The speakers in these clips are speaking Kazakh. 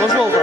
Hoş oldu.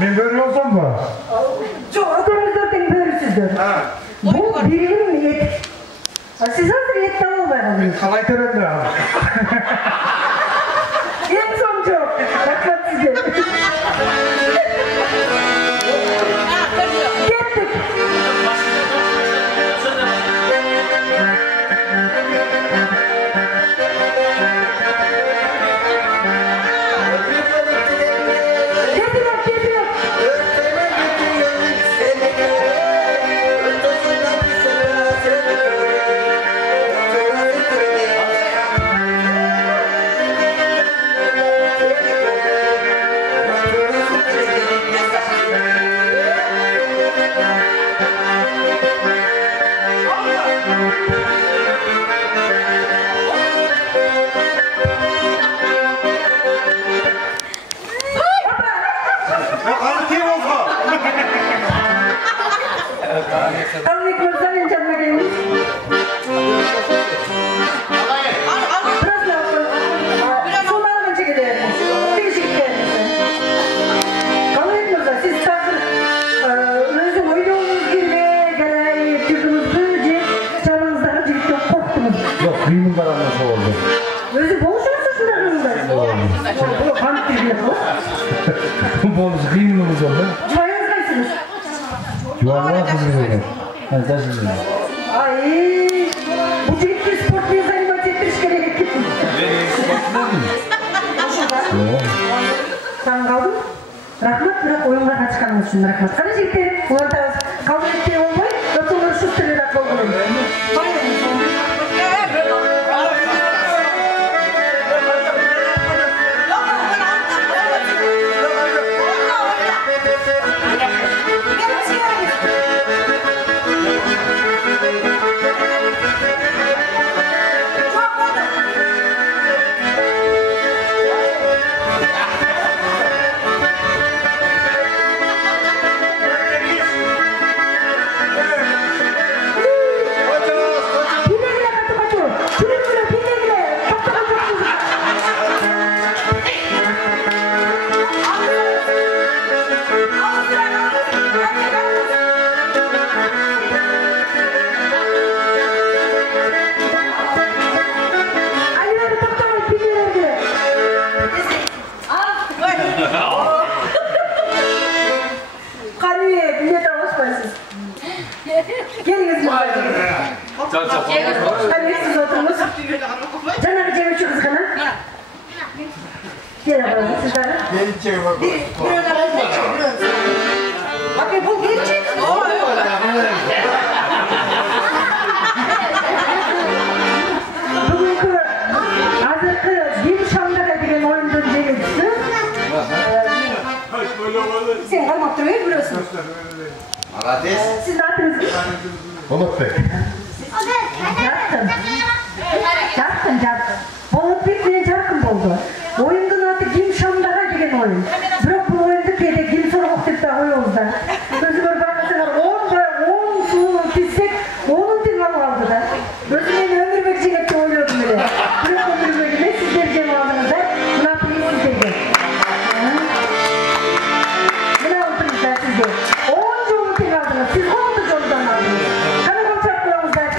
Men böyle olsam mı? Çok ötemizden böylesizdir. Bu birinin niyeti. Siz hazır yetti olmayalım. Kalay törende abi. En son çok. Bakın size. Gittik. Yuvarlağa kızım. Ben taşıyorum. Ay, bu ciddi spor bir zanimat ettiriş gerek. Sen kaldın. Rahmat bırak oyunға қатысқаныңыз үшін рахмат. Қара жігіттер, оларда қалды етпей olmay, yoksa onlar şu türlü akıl olur. Sen kalmak duruyor biliyorsun. Siz ne yaptınız? Polat Bey. Жарқын. Polat Bey менен жарқын болды. Oyunun adı Kim Şam'dağa деген oyun. Бірақ бұл ойынды кейде Kim Sorғық деп те қойыңыздар. Өзіңіз байқасаңдар 10 суын тізсек 10-ын тең алып алды да. Өзі мен Өмірбек жеңет деп ойладым міне. Бірақ Өмірбек емес, сіздер жеңіп алдыңыздар. Мына приз сіздерге. Мына приз сізге. 10 жолын тең алдыңыз. Сіз 10 жолдан алдыңыз. Қана қоншақ болыңыздар.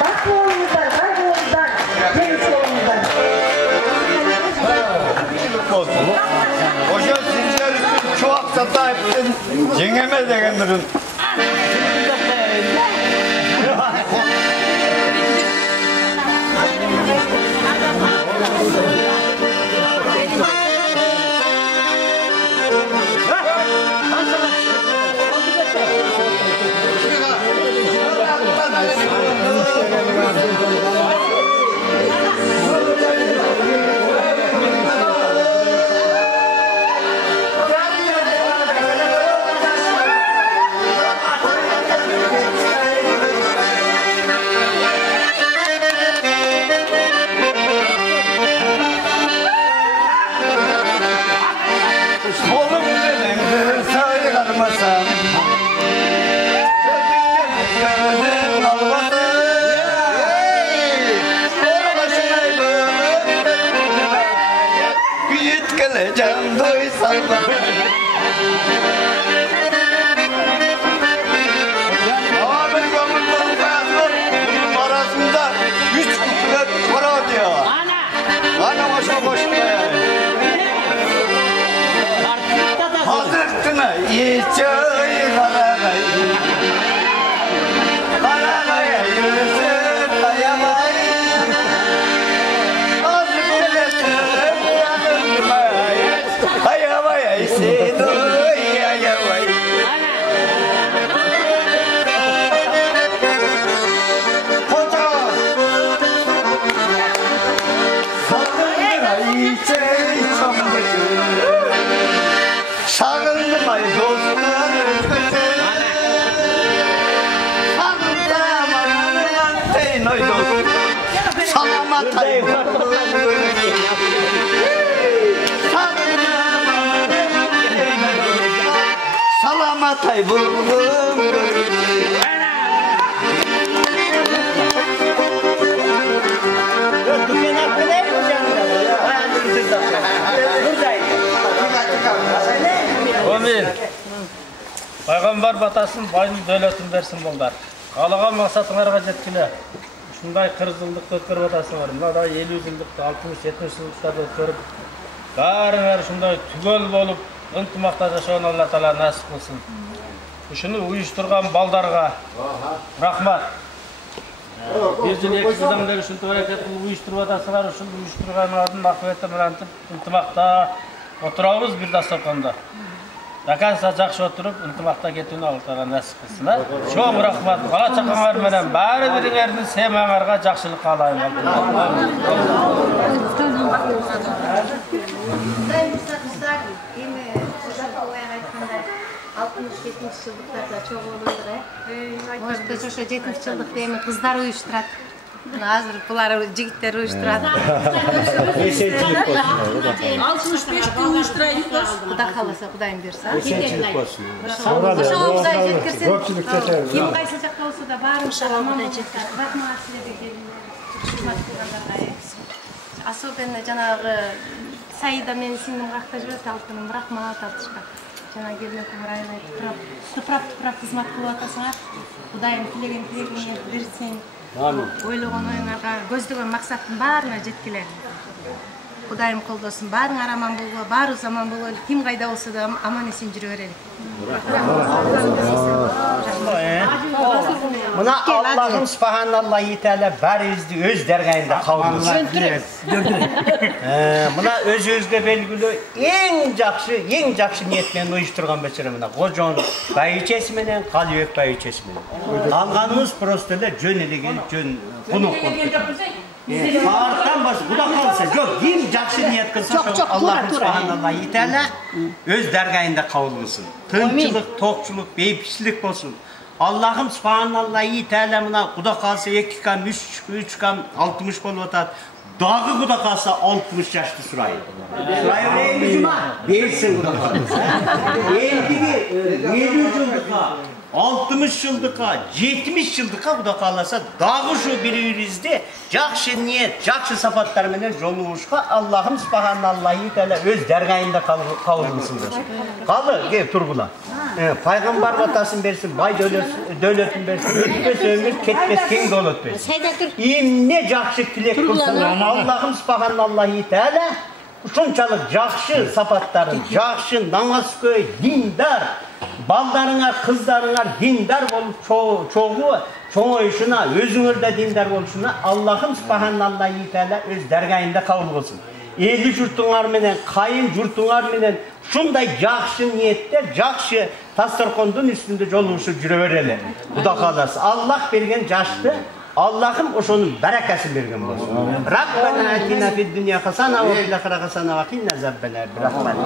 Бақ болыңыздар, бай болыңыздар. Жеңіс болыңыздар. Oşa sizler için çok hata ettin. Yengeme degendirin. Can duy sallar Salamatay buldum. Amin. Пайғамбар батасын, байдың дөлетін берсін болдар. Қалаған мақсатыңарға жеткіле. Шундай 40 жылдықты өткөріп атасыңар. Мынада 50 жылдықты, 60-70 жылдықтарды өткөріп, бәріңер шундай түгел болып, ынтымақта жашауын Алла Таала насip қылсын. Ушуну уюштурган балдарға рахмат. Bir жыл 2 жылдан бері ушинтип аракет кылып уюштуруп атасыңар. Ушул уюштурганыңардын акыбети менен ынтымакта отурабыз бир дастарканда. Даканса жакшы отуруп, ынтымакта кетүүнү Алла Таала насip кылсын. Чоң рахмат. Бала чакаңар менен баары бириңердин семаңарга жакшылык каалайм. жылдықтарда чоң болуыдыр, может, ошо 70 жылдыкта эми кыздар уюштурат. Азыр булар жигиттер уюштурат. 65-те уюштурайбыз. Кудай кааласа, Кудайым буйрса. Ошого Кудай жеткирсин. Ким кайсы жакта болсо да баарыбыз аман жеткир. Рахмат силерге келиңер. Хизмат кылгандарга. Особенно жанагы Саида менин сиңдим какта жүрөт, алтыным рахмат айтышка. Жана келген кумрайын айтып, туправ хизмат кылып атасыңар. Кудайым тилегиңерди берсин. Ойлогон оюңарга, көздөгөн максаттын баарына жеткиле. Кудайым колдосун, баарыңар аман болго, баарыбыз аман бололу, ким кайда болсо да аман эсен жүрө берели. Mına Allah'ım subhanallah teala bäribizdi öz dergayında kavul kılsın. Mına öz-özge belgili en jakşı niyet bilen uyuşturgan beçere mına Gojon bayıçesi menen, Kalybek bayıçesi menen. Alganımız prosto ele jön elegen jön kunuk boldu. Artan baş, Kuda kalsa yok, kim jakşı niyet kılsa Allah'ım subhanallah teala öz dergayında kavul kılsın. Tınçılık, tokçuluk, beypişlik bolsun. Allah'ım subhanallah teala mına Kuda kalsa 2 kam, 3 kam, 60 bolup atat. Dağı Kuda kalsa 60 yaşlı surayı. Surayı öyleymiş mi? Değilsin Kuda kalsa. 50 yıldıka, 60 yıldıka, 70 yıldıka Kuda kalsa dağı şu birinizde jakşı niyet, jakşı safatlar menen joluguşka Allah'ım subhanallah teala öz dergayında kavulmuşsundur. Kalı, gel turgula. Peygamber vatasın versin, bay dövletin versin, ötmez ömür, ketmez keng dövlet versin. Ne jakşı tilek kılsın, Allah'ım subhanallah teala şunçalık jakşı safatların, jakşı namaz köy, dindar, ballarına, kızlarına dindar olup çoğu oyuşuna, özünürde dindar oluşuna Allah'ım subhanallah teala öz dergayında kavul olsun. Eli jurtuңар менен, kayın jurtuңар менен şunday jakşı niyetler, jakşı dastorkondun üstünde joluguşup jüre bereli. Kuda kalası. Allah bergen jaştı, Allah'ım oşonun berekesini bergen bolsun. Rabbena atina fid dunya hasana ve fil ahireti hasana ve qina azabnar. Rahman.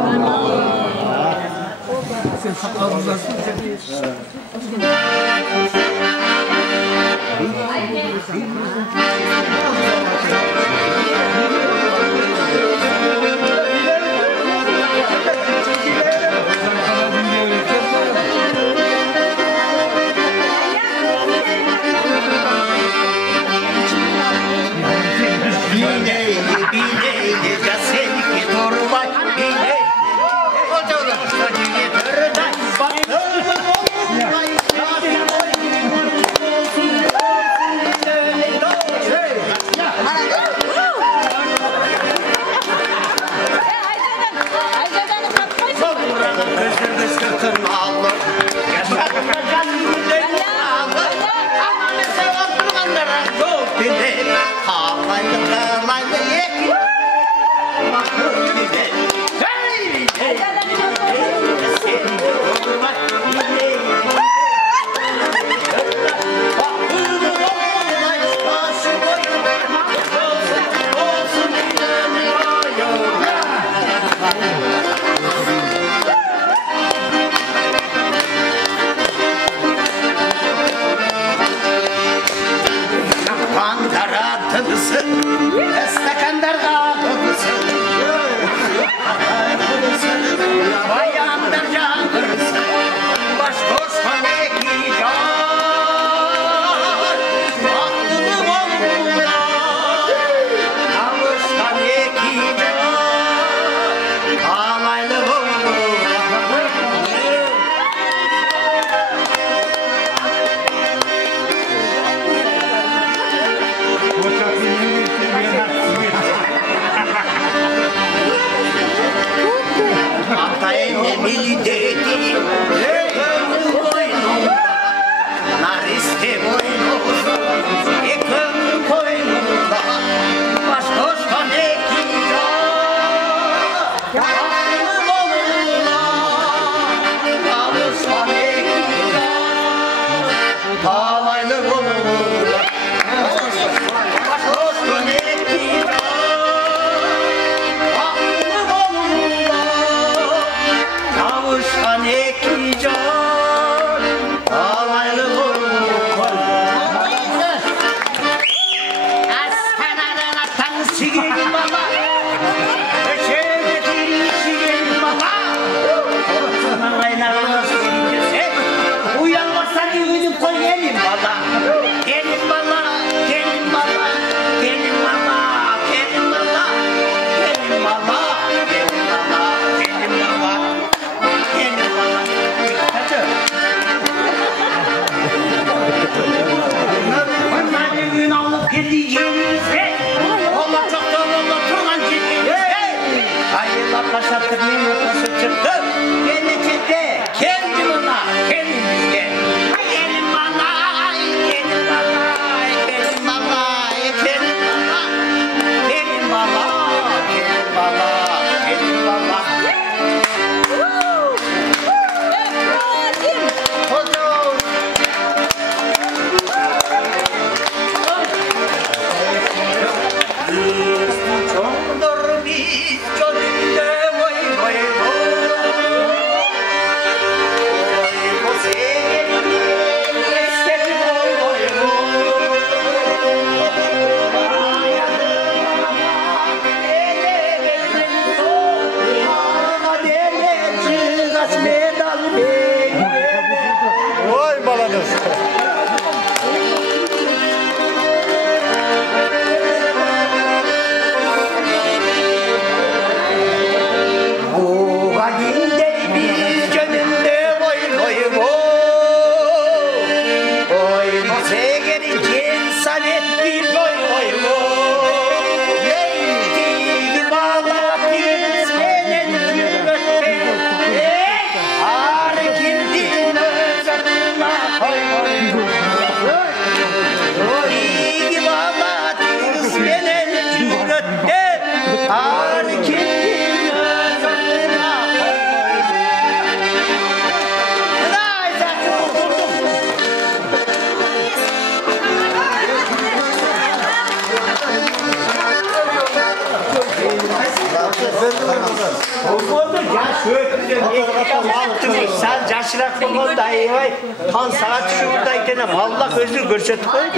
Sen yaşırak olmadı ayvay. Tan saat şurada itene Allah gözünü görsetip koydu.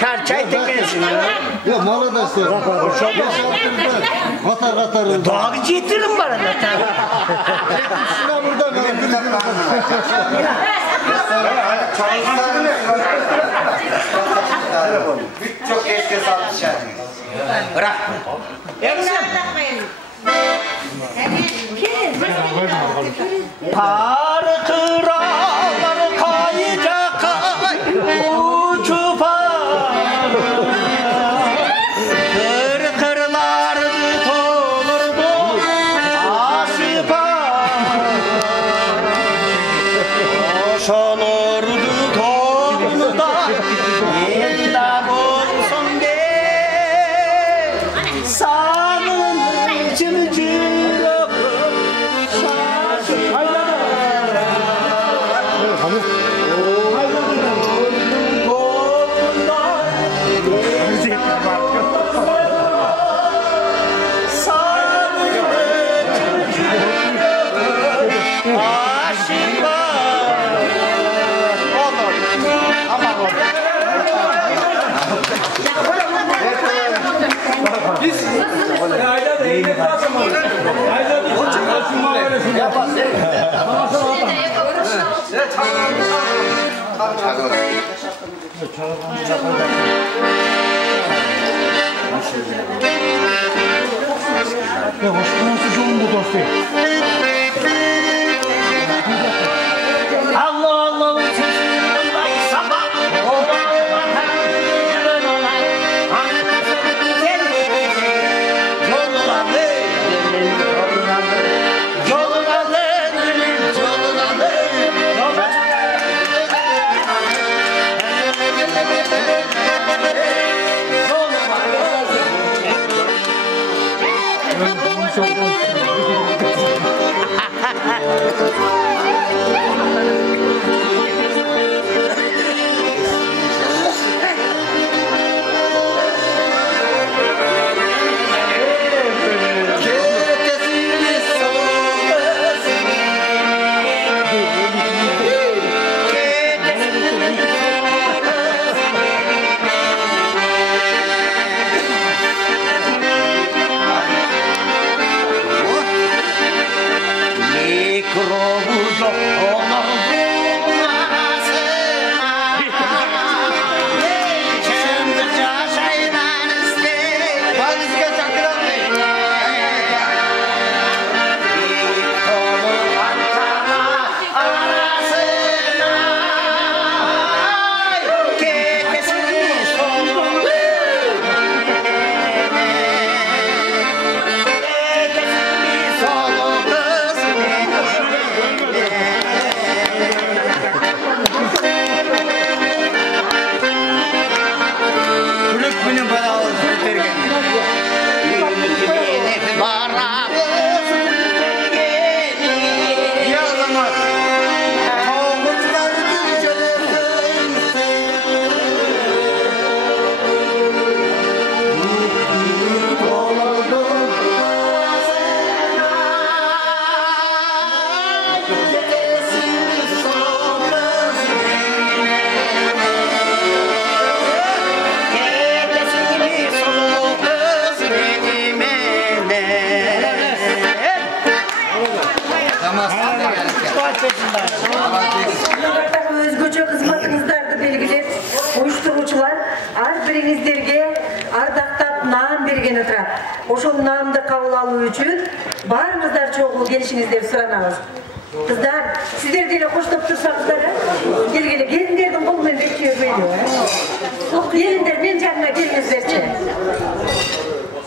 Çarçay tekensin ya. Ya malı da işte. Katar. Dağı getirin bana da tabii. Şuna burada Çok eski satışlar. Bırak. Parkıralar kayacak uçup kırkırlar tolurdu aşıp boşanırdı toplumda yıllar olsun diye Özgüçe kızmatınızdardı belgilep, uyuşturucular ar birinizlerge ardaktap naam bergen oturат. Oşol naamды kabul alуу үчүн barыңızдар чогуу келишиңиздерди суранабыз. Kızlar, sizler de hoşlanıp dursanızlar, gelgeli gelinlerden kolundan bekliyor böyle. Gelinler, men canına gelinizlerce.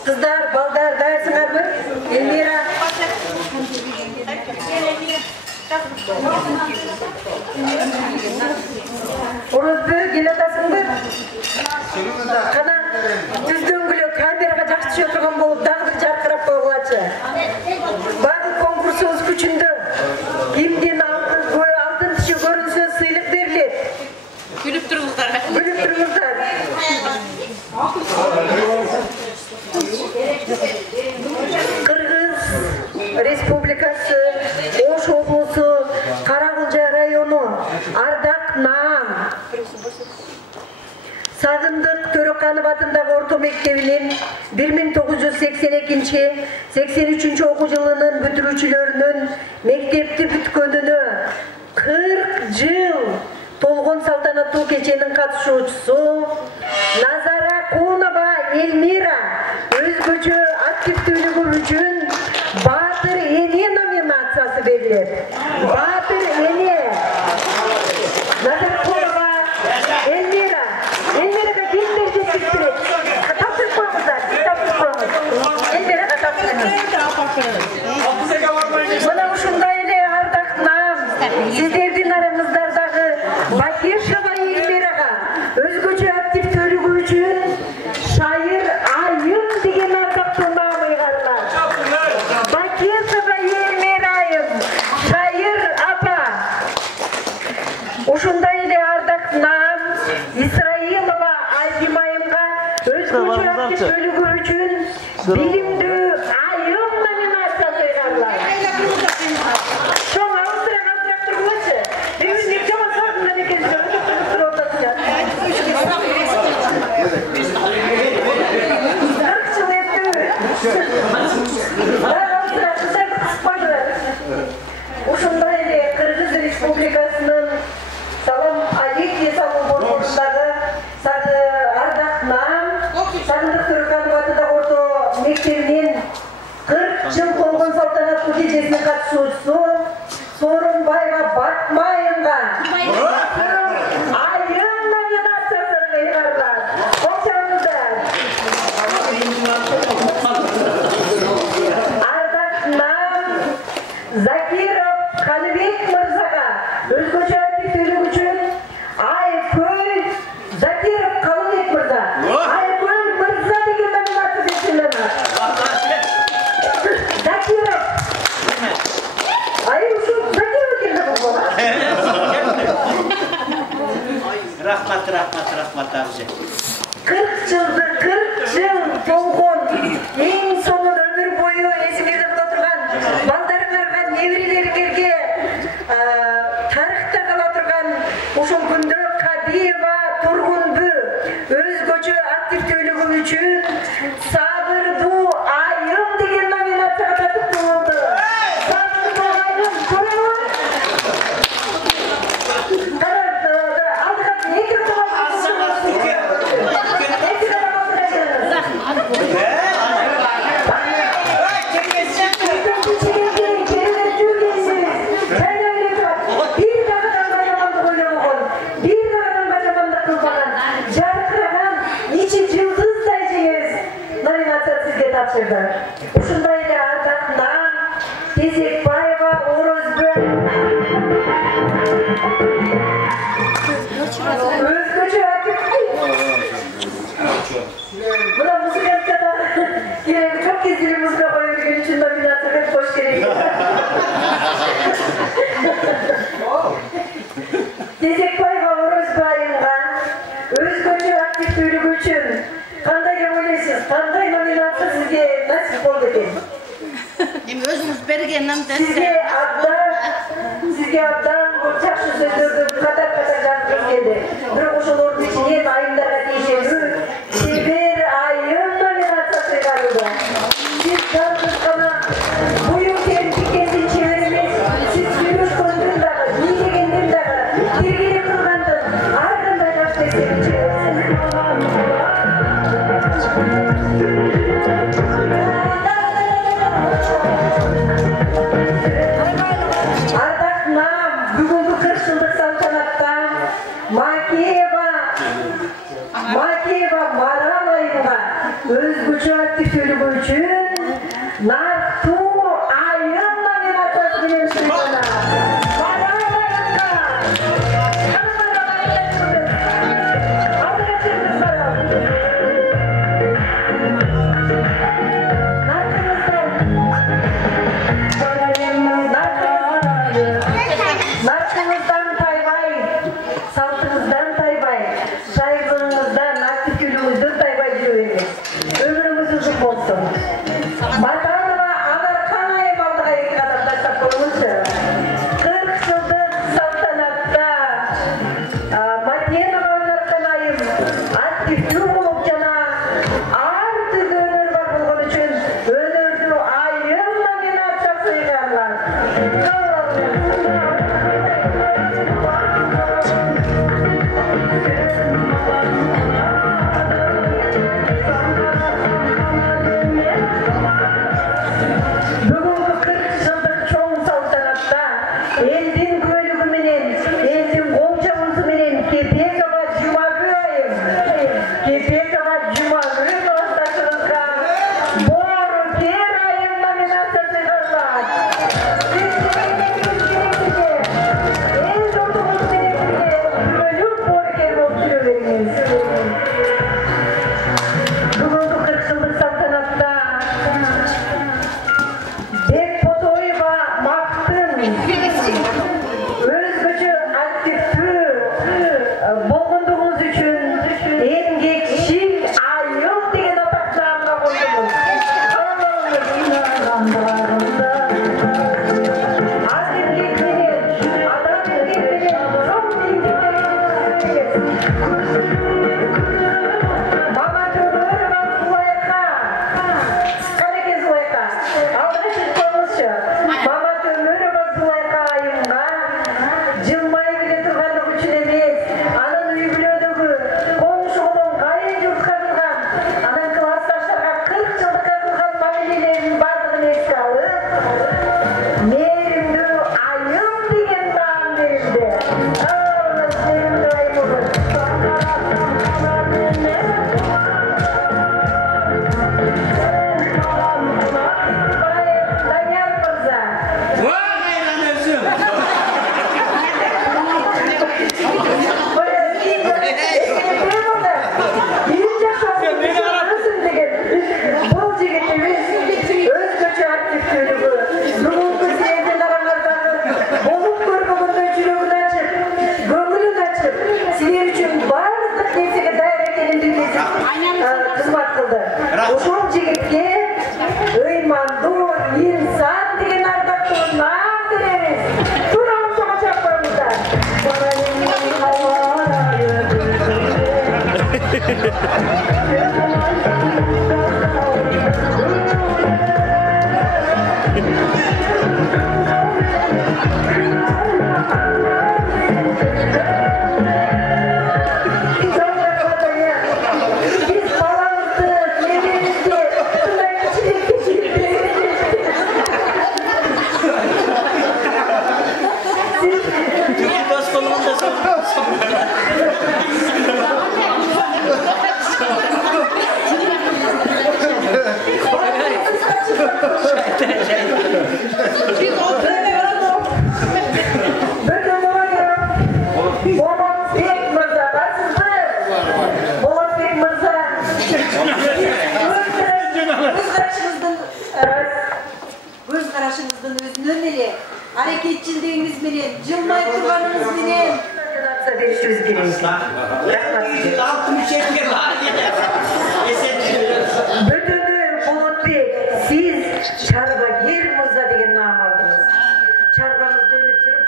Kızlar, baldar, dayarsınlar mı? Elmira. Orozbö, gel atasındır. Kana, düzdön gülü kameraga jakşı oturgan bolup, dağdır jarkırap koygulatçı. Bagı konkursumuz küçündü. Kimden altın tişi görünse sıylık verilir. Gülüp durumuzlar. Gülüp durumuzlar. Kırgız Respublikası, Oş Oblusu, Karagılca rayonu, Ardak Naam. Sağındık Törekanov adındагы orta mektebi'nin 1982-83 okul yılının bütürüçülörünün mektepti bütkönünü 40 yıl толгон салтанаттуу кеченин катышуучусу Назара Кунова Эльмира өзгөчө активдүүлүгү үчүн Баатыр Эне номинациясы берилет. Баатыр Эне. Назара Кунова Эльмира. Эльмирага кимдер жетиштирет? Тапшырып коюңуздар. Эльмирага тапшырыңыз. Мына ушундай эле ардактуу сиздердин араңыздардагы Бакешова Эльмирага өзгөчө активдүүлүгү үчүн Шайыр Айым деген ардактуу наам ыйгарылат. Бакешова Эльмира Айым, Шайыр апа. aktif bölügü üçün bilimdүү айрым номинациясы ыйгарылат. Чоң алыстыраак тургулачы. Бүгүн нече саатында экенсиз өтүп отурасыздар. 40 жыл өттү. Ушундай эле Кыргыз Республикасынын Салам Алик салуу борборундағы ардактынан Сагындык Төрөканова атындагы орто мектебинин 40 жыл толгон салтанаттуу кечесине катышуучусу Сооронбаева Батмайынга айрым номинациясы ыйгарылат. Кошуңуздар. Ардактынан Закиров Каныбек мырзага өзгөчө активдүүлүк үчүн Айкөл Закиров Калыбек мырза. Айкөл мырза деген номинация берилет. Закиров. Ай, ушул Закиров келди бул. Рахмат абзы. 40 жыл толгон эң сонун өмүр бою эсиңерде кала турган балдарыңарга неберелериңерге тарыхта кала турган ушул күндө Кадиева Тургунбү өзгөчө активдүүлүгү үчүн Сабырдуу айым деген номинацияга татыктуу болду. Сабырдуу айым көрөбү? Ушундай эле ардактынан Тезекбаева Орозбек өзгөчө мына музыканттарда кереги жок кезде музыка кое берген үчүн номинация деп коюш керек. Тезекбаева Орозбайымга өзгөчө активдүүлүгү үчүн кандай деп ойлойсуз? Кандай номинация сизге насип болду экен? Эми өзүңүз берген номинация. Сизге абдан жакшы сөздөрдү катар жазып келди. Бирок ошолордун ичинен айымдарга тийишелүү Шебер айым номинациясы ыйгарылды. Сиз жалгыз гана буюм терин тиккендин чебер эмес, сиз сүйлөшкөндүн дагы, бийлегендин дагы, тергеле кылгандын ар кандай жакшы нерсени чеберсиз. Ардактынан бүгүнкү 40 жылдык салтанаттан Макеева Марал айымга өзгөчө активдүүлүгү үчүн Нартуу айым номинациясы менен сыйланат. Марал айымга Наркыңыздан тайбай, салтыңыздан тайбай, шайғыңыздан, активдүүлүгүңүздөн тайбай жүрө бериңиз. Өмүрүңүз узун болсун. Батанова Анар Göz karашınızdan özünün ele, hareketçiliğiniz menен, jılmay turganınız menен. Bir söz gerek. Bütünü Bulutbek, siz Çarbagir Mırza degen nam aldınız. Çarbanızda ölüp durup,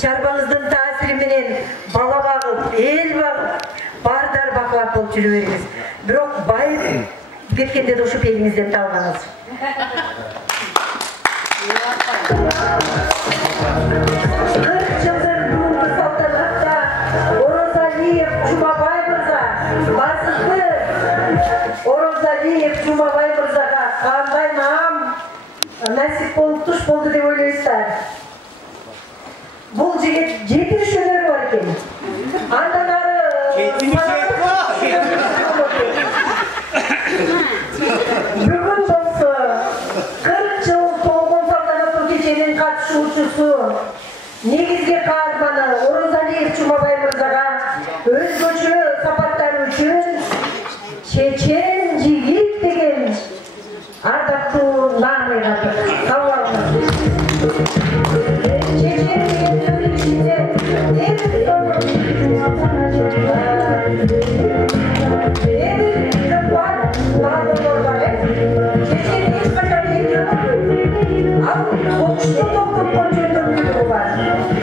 çarbanızdan tasiri menен bala bağıp, el bağıp, bardar baklap bolup жүрө бериңiz. Бирок байып кеткенде де ушуп элиңизден талганыңыз. Оразалиев Жумабай мырзага кандай наам насип болуп туш болду деп ойлойсуздар. Бул жигит 70 өнөрү бар экен. Андан ары бүгүн болсо 40 жыл толгон салтанаттуу кеченин катышуучусу негизги каарманы Оразалиев Жумабай мырзага өзгөчө сапаттары үчүн Чечен жигит деген ардактуу наам ыйгардык. Кабыл алыңыз. Чечен деген сөзүн ичинде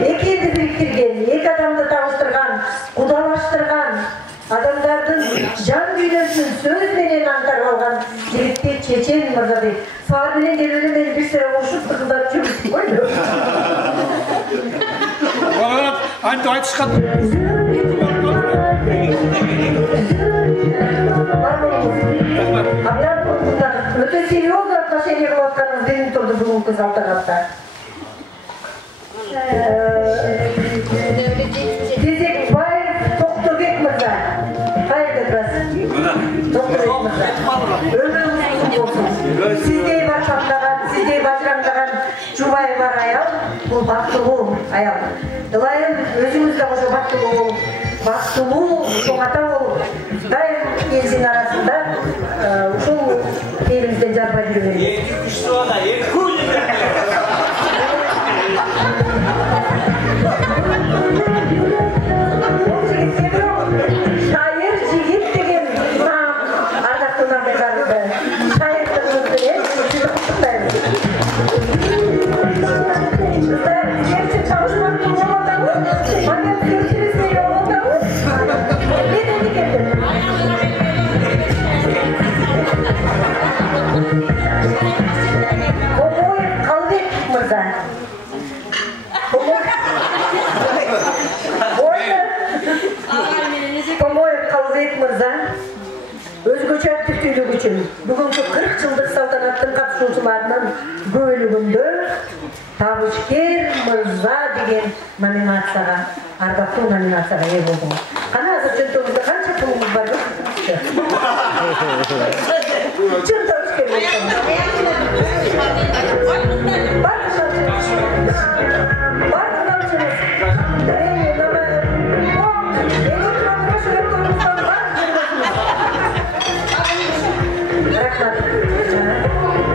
экиди бириктирген, эки адамды табыштырган, кудалаштырган, адамдардын жан дүйнөсүн сөз менен аңтарып алган жигитти Чечен мырза дейт. Саат менен келбеле мен бир сыра ушуп тыгылдап жүрүп койду. Антип айтышкан. Абдан өтө серьезно отношение кылып атканыңыз белинип турду бүгүнкү салтанатта. Кезекбаев Токтогек мырза. Кайерде турасыз? Токтогек мырза. Өмүрүңүз болсун. Сиздей башаңдаган, сиздей бажыраңдаган жубайы бар аял, бул бактылуу аял. Ылайым өзүңүз да ошо бактылуу чоңата болуп, дайым элдин арасында ушул элибизден жарбай жүрө бериңиз. Шайыр жигит деген наам ардактуу наам ыйгарылды. Шайырдыгыңыз менен куттуктайбыз. Кыздар, сиңерчи табышмактуу болуп атабы? Мага көрчүңүз менен болуп атабы? Эмнеден келдиң? Комоев Калбек мырза. Комоев Калбек мырза өзгөчө активдүүлүгү үчүн бүгүнкү 40 жылдык салтанаттын катышуучуларынын бөлүгүндө табышкер мырза деген номинацияга, ардактуу номинацияга ээ болдуңуз. Кана азыр чөнтөгүздө канча пулуңуз бар? Чын табышкер болсоңуз.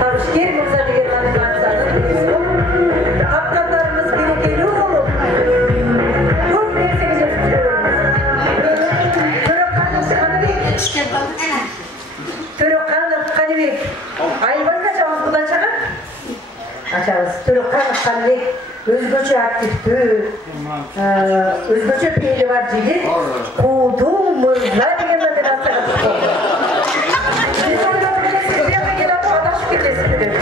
Табышкер мырза деген номинацияны капкандарыбыз берекелүү болуп, көп нерсеге жетип жүрөбүз. Төрөканов Каныбек. Айбан ачабыз кудан чыгат? Ачабыз. Төрөканов Каныбек özgöçe aktifti, özgöçe peyli var jigit, Kudum Mırza деген номинацияға түсті. Biz orada bilесіз, yana gelip adaşıp кетесіздер.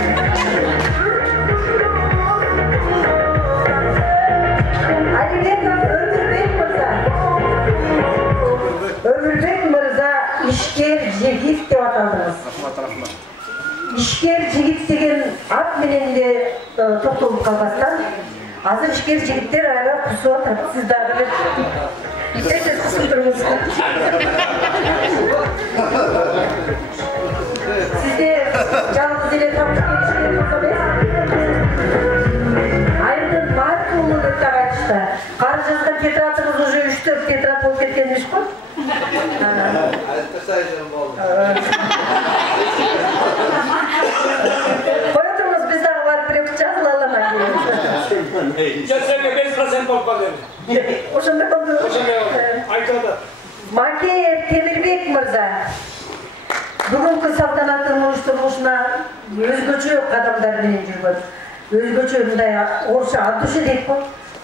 Ömürбек Мырза ишкер жигит деп аталдыңыз. Ишкер жигит деген ат менен де токтолуп калбастан, азыр ишкер жигиттер аябай кусуп атат. Сиз дагы бир итесиз кусуп туруңуз. Сизде жалгыз эле табыш келишкен болсо айдын Марк уулу деп айтышты. Кар жазган тетрадыңыз уже 3-4 тетрад болуп кеткен эмес го? Коя тұрмыз, біз дағы барып біреуді жазыл аламай. Жетсеге 5% болып қалды. Ошында болды. Айтады. Макеев Темирбек Мырза. Бүгінгі салтанаттың ұйыштырылышына өзгөчө кадамдар менен жүргөн. Өзгөчө мындай орысша ат душы дейт го.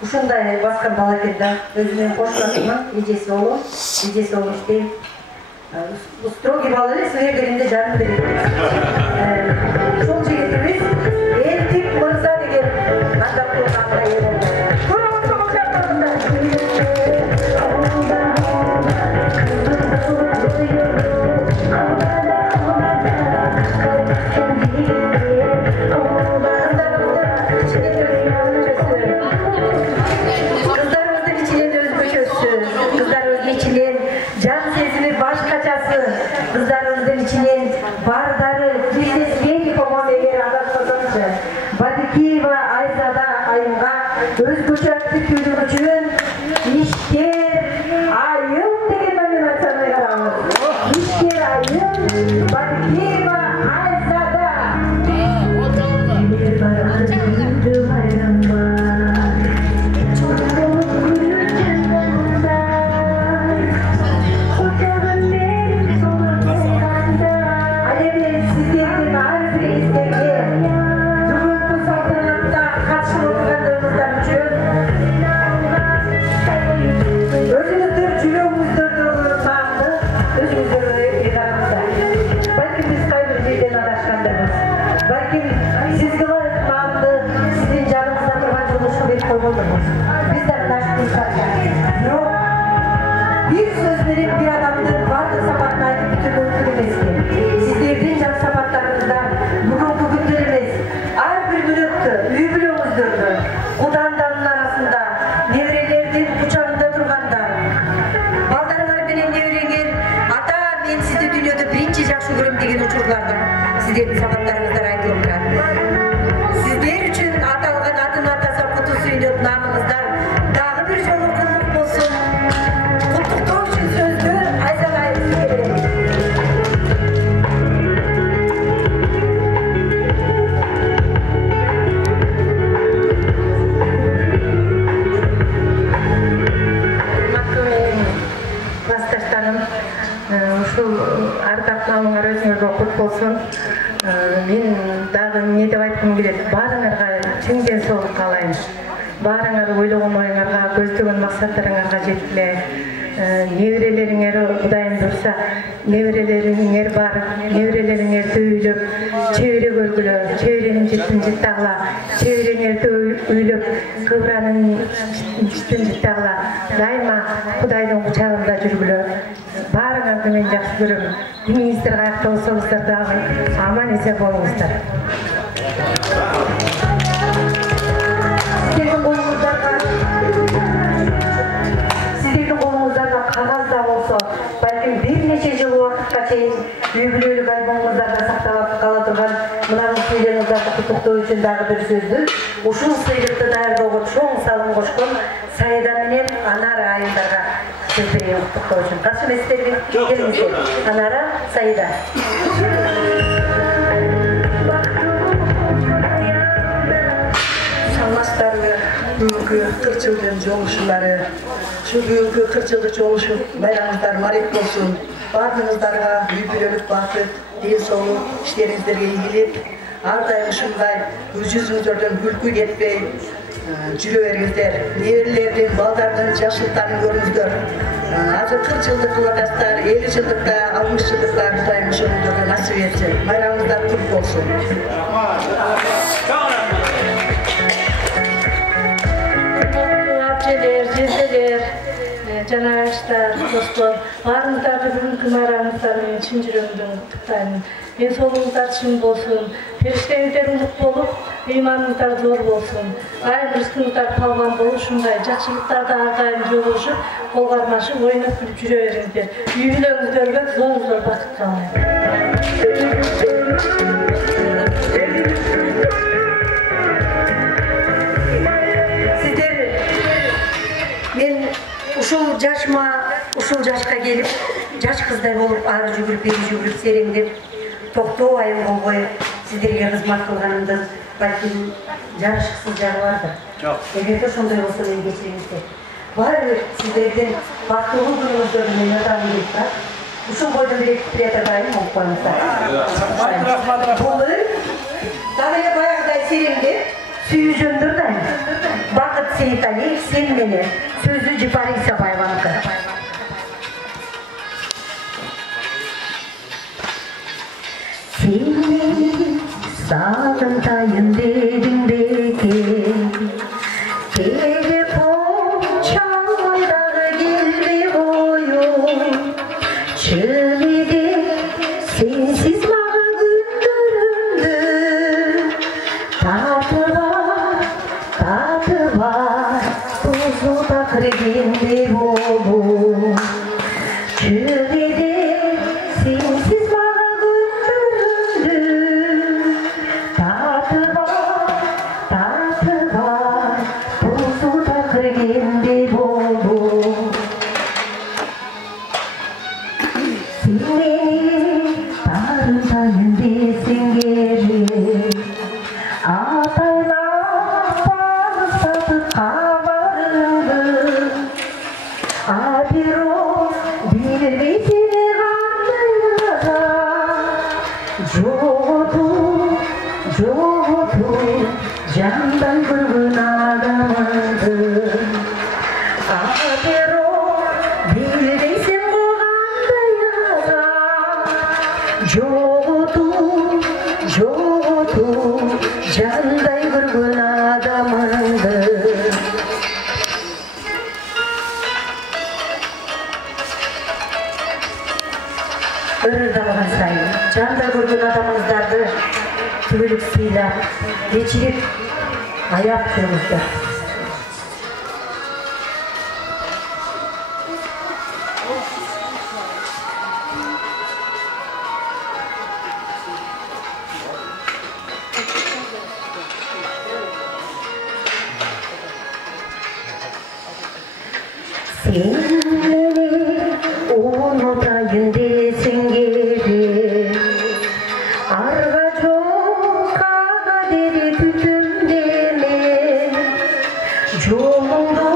Ушундай баскан бала экен да. Өзүнүн кошуласынан эжеси болуп иштейт. Строгий бала эле, суу бергенде жарым берет. Сол жигитибиз Элтик Мырза деген ардактуу атка ээ. Kızlarımızın içinin Bardarı, Kisesbeki Komon Eger Adatkozoncu, Badikiyeva Ayzada Ayınga, Özgüçü Aktif Yüzümüçün, İşker Ayın degen nominasyonu yaramız. İşker Ayın, Badikiyeva Ayzada. Bir sözlerin bir adamdır vardı sapatlar bütün öldürülmesi. Sizlerden can sapatlarınızdan bugün günlerimiz her bir minüttü, üyülüğümüzdürdü. Kudandanın arasında, nevrelerinin kucağında durganda. Baldarlar benim nevrenger, ata ben sizi dünyada birinci жақсы көрем деген uçurlarda sizlerin sapatlarınızdan айтылып тұрады. Sizler için atalgan atın atasa kutu suyunup namınızdan dağı bir жолу kıllık болsun. Kutlukta için sözlü Ayzada Ayzı verelim. Классташтарым, ушул ардактуу намыңар өзүңөргө кут болсун. Мен дагы эмне деп айткым келет, баарыңарга чың ден соолук каалайм. Баарыңар ойлогон оюңарга, көздөгөн максаттарыңарга жеткиле. Неврелериңер Кудайым бурса, неврелериңер бар, неврелериңерди үйлөп, чебере көргүлө, чеберенин житин жыттагыла, чебереңерди үйлөп, кыбранын житин жыттагыла, дайыма Кудайдын кучагында жүргүлө. Баарыңарды мен жакшы көрөм. Динingizdir каякта болсоңуздар дагы аман эсен болуңуздар. Сиздердин колуңуздарда кагаз да болсо, балким бир нече жыл убакытка чейин үй-бүлөлүк альбомуңуздарда сакталып кала турган мына сыйлыгыңыздарды куттуктоо үчүн дагы бир сөздү. Ушул сыйлыкты даярдоого чоң салым кошкон Сайда менен Анара айымдарга сөз берейин куттуктоо үчүн. Каршы эмессиздерби? Келиңиздер. Анара, Сайда. Салмастарбы бүгүнкү 40 жылдын жолушулары, şu бүгүнкү 40 жылдык жолушу байрамыңыздар марек болсун. Бардыгыңыздарга үй-бүлөлүк бакыт, ден соолук, иштериңиздерге ийгилик, ар дайым ушундай жүзүңүздөрдөн күлкү кетпей, жүрө бериңиздер. Неберелердин, балдардын жашылыктарын көрүңүздөр. Азыр 40 жылдык кылатасыздар, 50 жылдыкта, 60 жылдыкта Кудайым ошондорго насип этсин. Байрамыңыздар кут болсун. Апчелер, жезделер, жанагачтар, достор, баарыңыздарды бүгүнкү майрамыңыздар менен чын жүрөгүмдөн куттуктайм. Ден соолугуңуздар чың болсун, периштеңиздер улук болуп, ыйманыңыздар зор болсун. Айым рызкыңыздар калган болуп, ушундай жакшылыктарды ар дайым жолугушуп, кол кармашып, ойноп күлүп жүрө бериңиздер. Үй бүлөңүздөргө зор бакыт каалайм. Мен ушул жашка келип, жаш кыздай болуп, ары жүгүрүп, бери жүгүрүп, сереңдеп, токтобайым болбой, сиздерге кызмат кылганымдын балким жарышкысыз жагы бардыр. Жок. Эгерде ошондой болсо мени кечириңиздер. Баары сиздердин бактылуу күнүңүздөрдү мен атамын дейт да. Ушул бойдон бир приятелдерим болуп коюңуздар. Бул дагы эле баягыдай сереңдеп, Сүйүжөндөр да. Бакыт Сейиталиев сен менен. Сөзү Жипари Исабаеваныкы. Seni sağımdayım dedim bekim. Telefon çalmaları geldi oyun. Çölede sensiz bana gündüründü. Tatı var, tuzu da kırgindi oğlum. Çölede sensiz bana gündüründü. Tatı var, tuzu da kırgindi oğlum. Sen beni tanıdın desin geri. Ataylar bağışladı kavarındı. Adiro bilmesini anlayana. Joğdu, candan kırgın adamındı. Adiro bilmesin bu anlayana. Joğdu, canday kırgın adamındı. Ырдалган сайын жандай көргөн адамыңыздарды түгөлүк сыйлап, кечирип, аяп жүрүңүздөр. Sen meni unutayın desin geri. Arga çok kaderi tütüm deme. Yolundu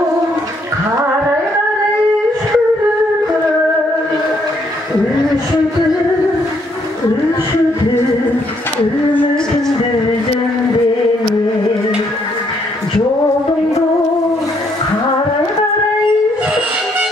karaylar üşüdüm. Ümidim düzdüm beni. Yolundu karaylar üşüdüm.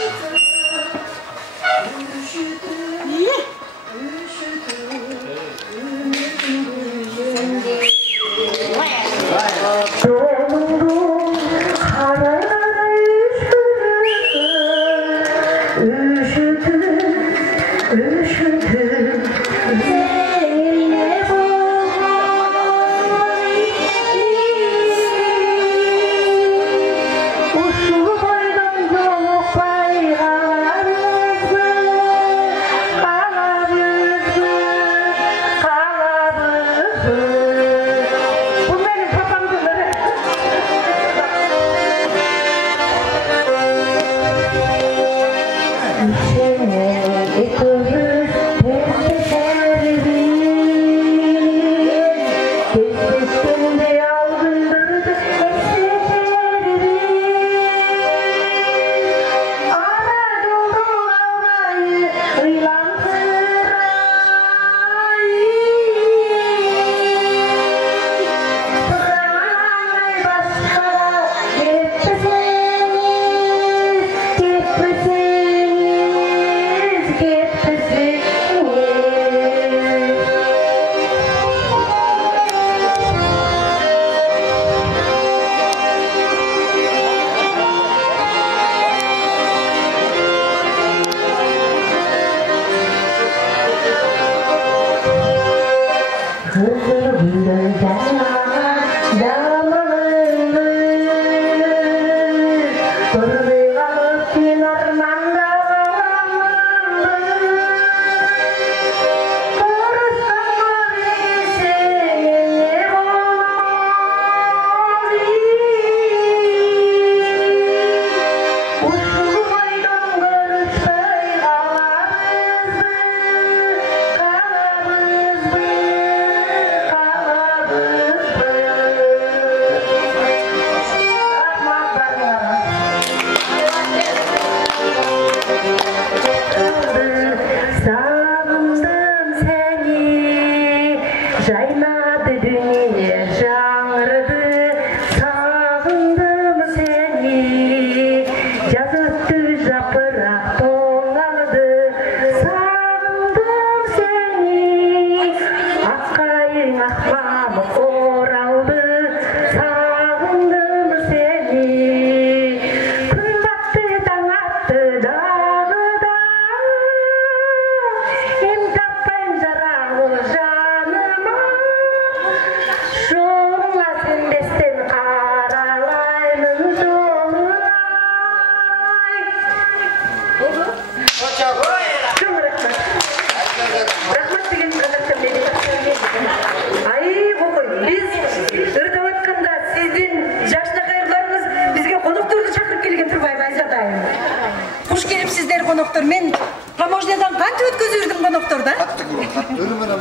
Konuktor, men taможнядан qancha o'tkazirdim konuktorda?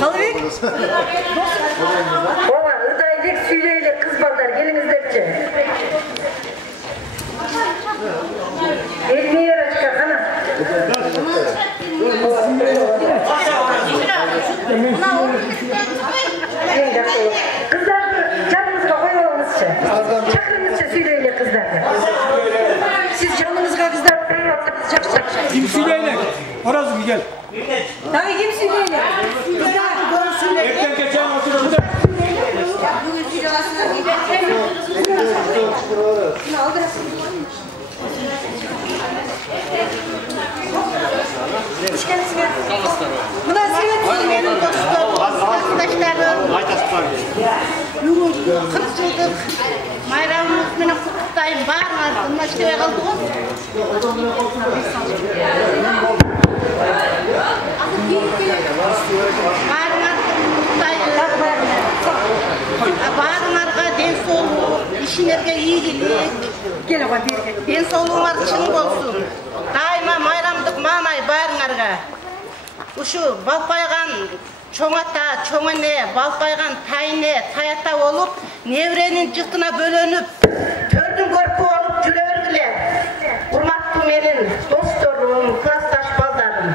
Qalbek. Ola, ırdaylik, süyleylik, kız ballar, gelingizlerçi. Elmiyar açka, qana. Kızlarni canınızga qo'yib olingizchi. Chaqirыңizchi süyleylik kızlarni. Siz canınızga kızlar qo'yib olsangiz yaxshi. Kim söyleyecek? Orası mı gel? Daha kim söyleyecek? Hepten geçen oturdu. Buna sevet benim dostum, arkadaşlarım. 40 yıldır bayramımız meni kutlayın. Barınız, işte kaldı o. Barınlarga den soluğu, işinlerge iyilik. Den soluğunlar çın bolsun. Daima bayramdık mamay barınlarga. Uşu balpaygan çoğata, çoğane, balpaygan tayne, tayata olup, nevrenin cıhtına bölünüp, tördün görpü olup cüleverdiler. Urmatlı menin dostlarım, klastaş baldarım.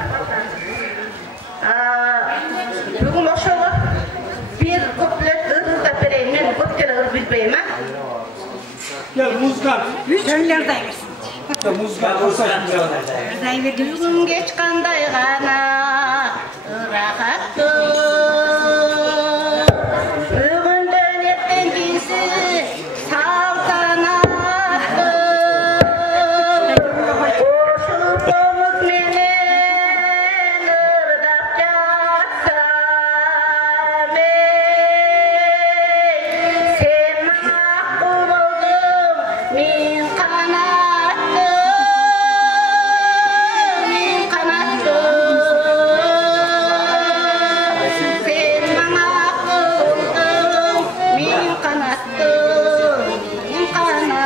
Bugün oşoğu bir kuplet ırda vereyim, men kuplet ır bilbeyim ha? Gel muzgan. Söylerdeymiş. Muzgan olsa şimdi. Bugün geç kanday gana ırahattı. Bugün dönetten cinsi saltanattı. Oşulduğumuz menen ırdap jatsam ey. Sen mahkum oldum, min kanattım, min kanattım. Sen mahkum oldum, min kanattım, min kanattım.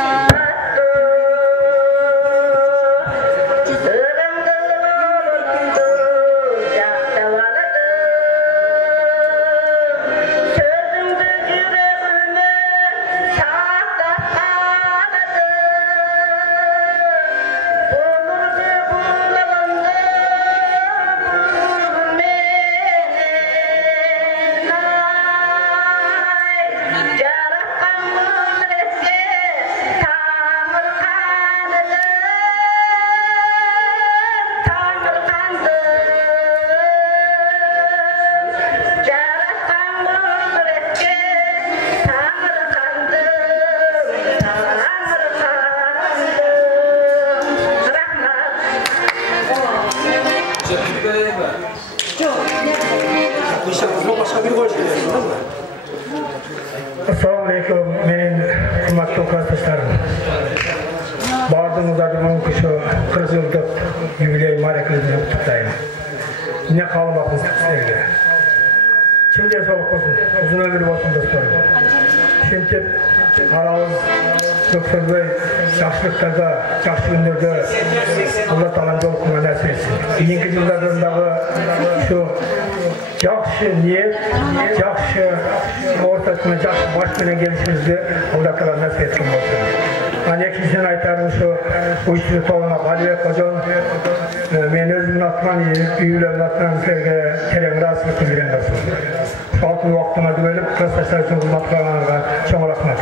Assalamualaikum, men hurmatli klassdoshlarim. Bardığınızda mümkün 40 yıllık jubiley marekelerini kutlayın. Ne kalmakız sizlerle. Şimdi sağlık olsun, uzun ömür olsun dostlarım. Şimdi aramız çok sözlü, yaşlıklarda, yaşlı günlerde Allah Teala'nın yoluna nasip etsin. Yeni yıllarında şu yaxşı niyet, yaxşı ortasına, yaxşı başkana gelişimizde Allah Teala nasip etsin olsun. Hani kimsenin aytarım şu uyuşturucu toluna Halibek Hocam, men özümün atman, üyülerimin atman kerem rasılıklı bilen olsun. Şu altın vaktına düvelip, kısaçlar için hizmetlerine çok rahmet.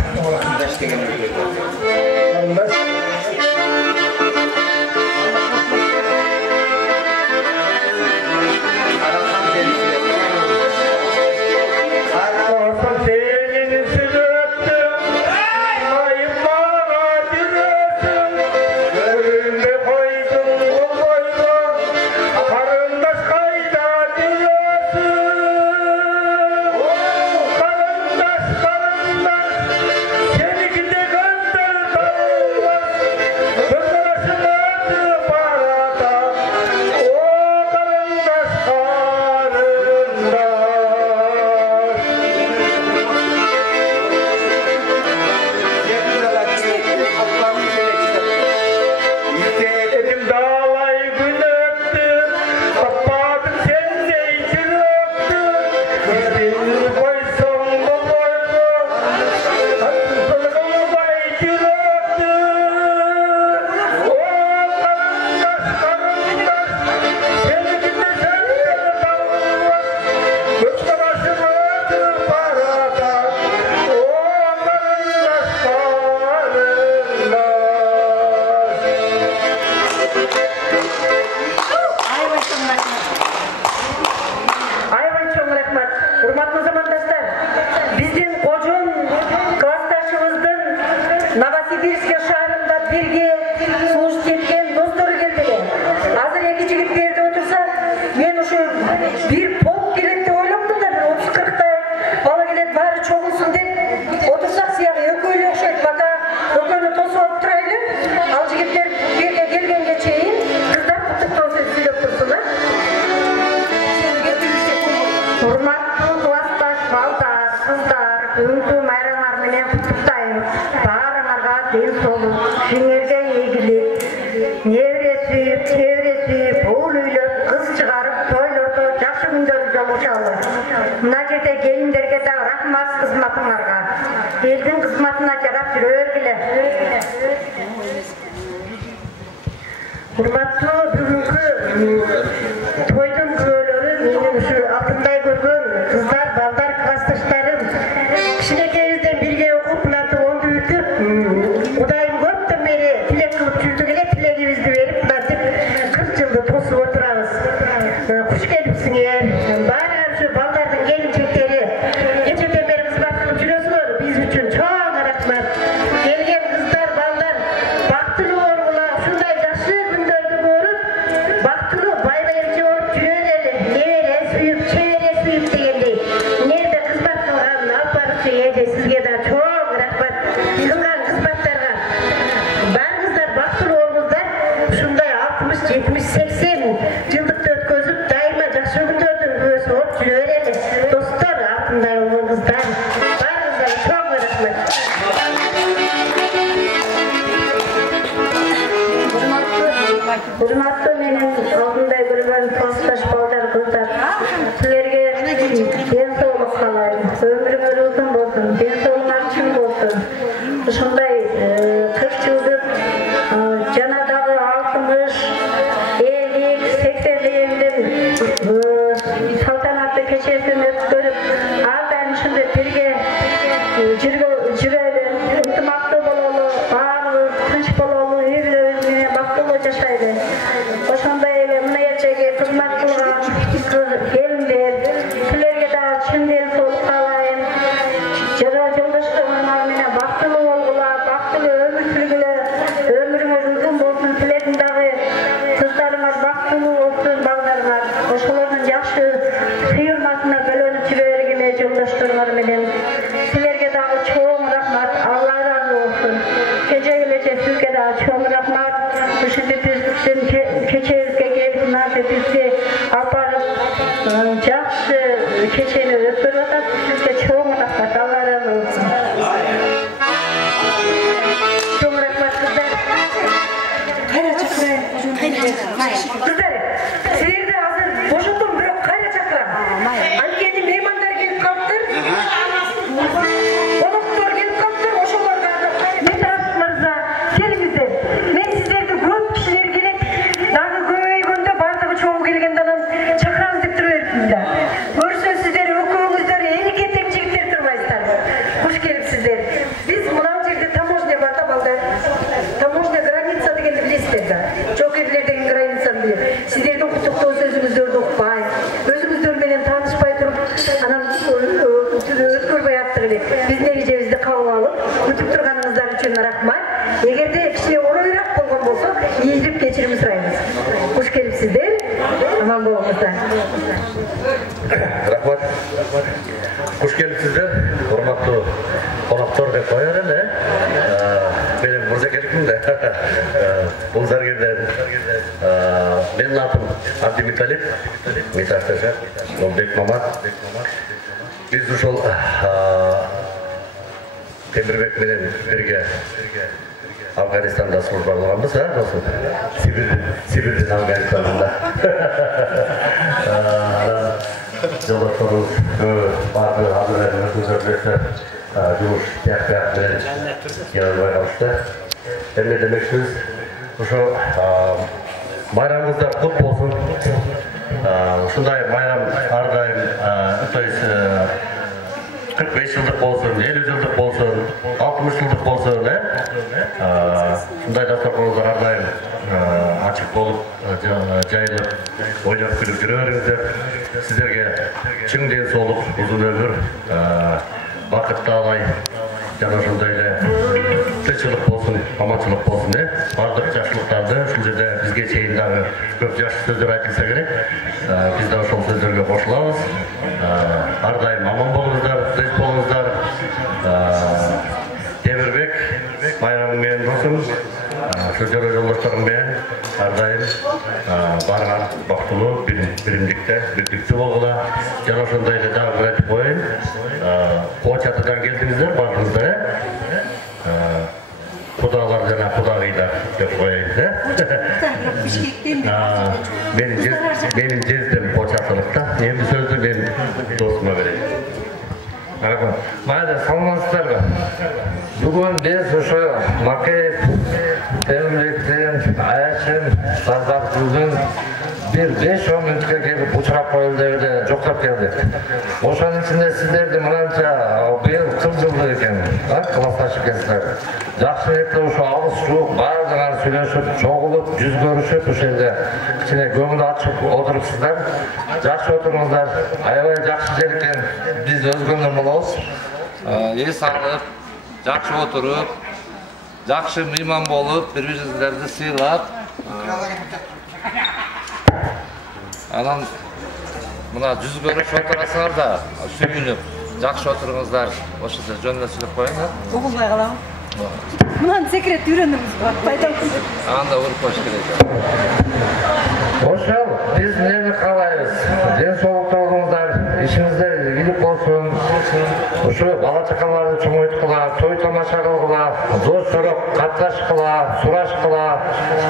Ошондой эле мына элчеге кызмат кылып ошентип биздин кечебизге келип мынтип бизди алып барып жакшы кечени өткөрүп атат. Сизге чоң рахмат. Алла разы болсун. Чоң рахмат кыздар. Кайра чакырайын. Кыздар, силерди азыр бошотом, бирок кайра чакырам. Анткени меймандар келип калыптыр. Коноктор келип калыптыр. Ошолорго Метрас мырза, келиңиздер. Мен сиздерди көп кишилер келет. Дагы көбөйгөндө бардыгы чоң келгенде анан чакырам деп туруп берипмин да. Көрсө сиздер экөөңүздөр элге тең жигиттер турбайсыздар. Куш келипсиздер. Биз мына жерде таможня бар да балдар. Таможня граница дегенди билесиздер да. Жокерлер деген границаны билет. Сиздердин куттуктоо сөзүңүздөрдү укпай, өзүңүздөр менен таанышпай туруп, анан өткөрбөй аттык элек. Биздин эрежебизди кабыл алып, күтүп турганыңыздар үчүн рахмат. Эгерде кичине оройраак болгон болсо, ийилип кечирим сурайбыз. Куш келипсиздер. Аман болуңуздар. Рахмат. Куш келипсиздер. Урматтуу коноктор деп коёр эле. Менин мырзакеликмин да. Бул заргерден менин атым Абдимиталип, Метасташа, Бек Мамат. Биз ушул Темирбек менен бирге Афганистанда служба кылганбыз, Расул? Сибирдин Афганистанда. Жолдошторубуз баары азыр өзүңүздөр жумуш тияк менен келбей калышты. Эмне демекчибиз? Ошо майрамыңыздар кут болсун. Ушундай майрам ар дайым, то есть 45 жылдык болсун, 50 жылдык болсун, 60 жылдык болсун, ушундай дасторконуңуздар ар дайым ачык болуп, жайылып, ойноп күлүп жүрө бериңиздер. Сиздерге чың ден соолук, узун өмүр, бакыт таалай, жана ошондой эле тынччылык болсун, аманчылык болсун, бардык жакшылыктарды ушул жерде бизге чейин дагы көп жакшы сөздөр айтылса керек. Биз да ошол сөздөргө кошулабыз. Ар дайым аман болуңуздар, тынч болуңуздар. Темирбек майрамың менен досум, ошо жора жолдошторуң менен ар дайым барган бактылуу, биримдикте, биrdikте болгула. Жана ошондой эле дагы бир айтып коеюн. Кочатыдан келдиңиздер бардыңыздар, Кудалар жана кудагыйлар деп коеюн, Менин жездем Кочатылыкта. Эмди сөздү мен досума берейин. Майда, саламатсыздарбы? Бүгүн биз ошо Макеев, Темирбектен, Аяшин, Саздактылдын bir 5-10 мүнөткө келип учурап коелу деп эле жоктоп келдик. Ошонун ичинде сиздерди мынанча быйыл 40 жылдык экен, классташ экенсиздер. Жакшы электе ошо алыс жуук баардыгы сүйлөшүп, чогулуп, жүз көрүшүп, ошол жерде кичине көңүл ачып отурупсуздар. Жакшы отуруңуздар. Аябай жакшы жер экен. Биз өзгөндөр болобуз. Эс алып, жакшы отуруп, жакшы мейман болуп, бири-бириңиздерди сыйлап, анан мына жүз көрүшүп отурасыңар да, сүйүнүп, жакшы отуруңуздар. Ошондо жөн эле сүйлөп коеюн. Угулбай калам. Мынан секрет үйрөнүңүз бар. Пайдаланыңыз. Анда уруп коюш керек. Ошол биз эмне каалайбыз? Ден соолукта болуңуздар, ишиңиздер ийгилик болсун. Ошо бала чакаларды чоңойткула, той тамаша кылгыла, дос сорок катташкыла, сурашкыла.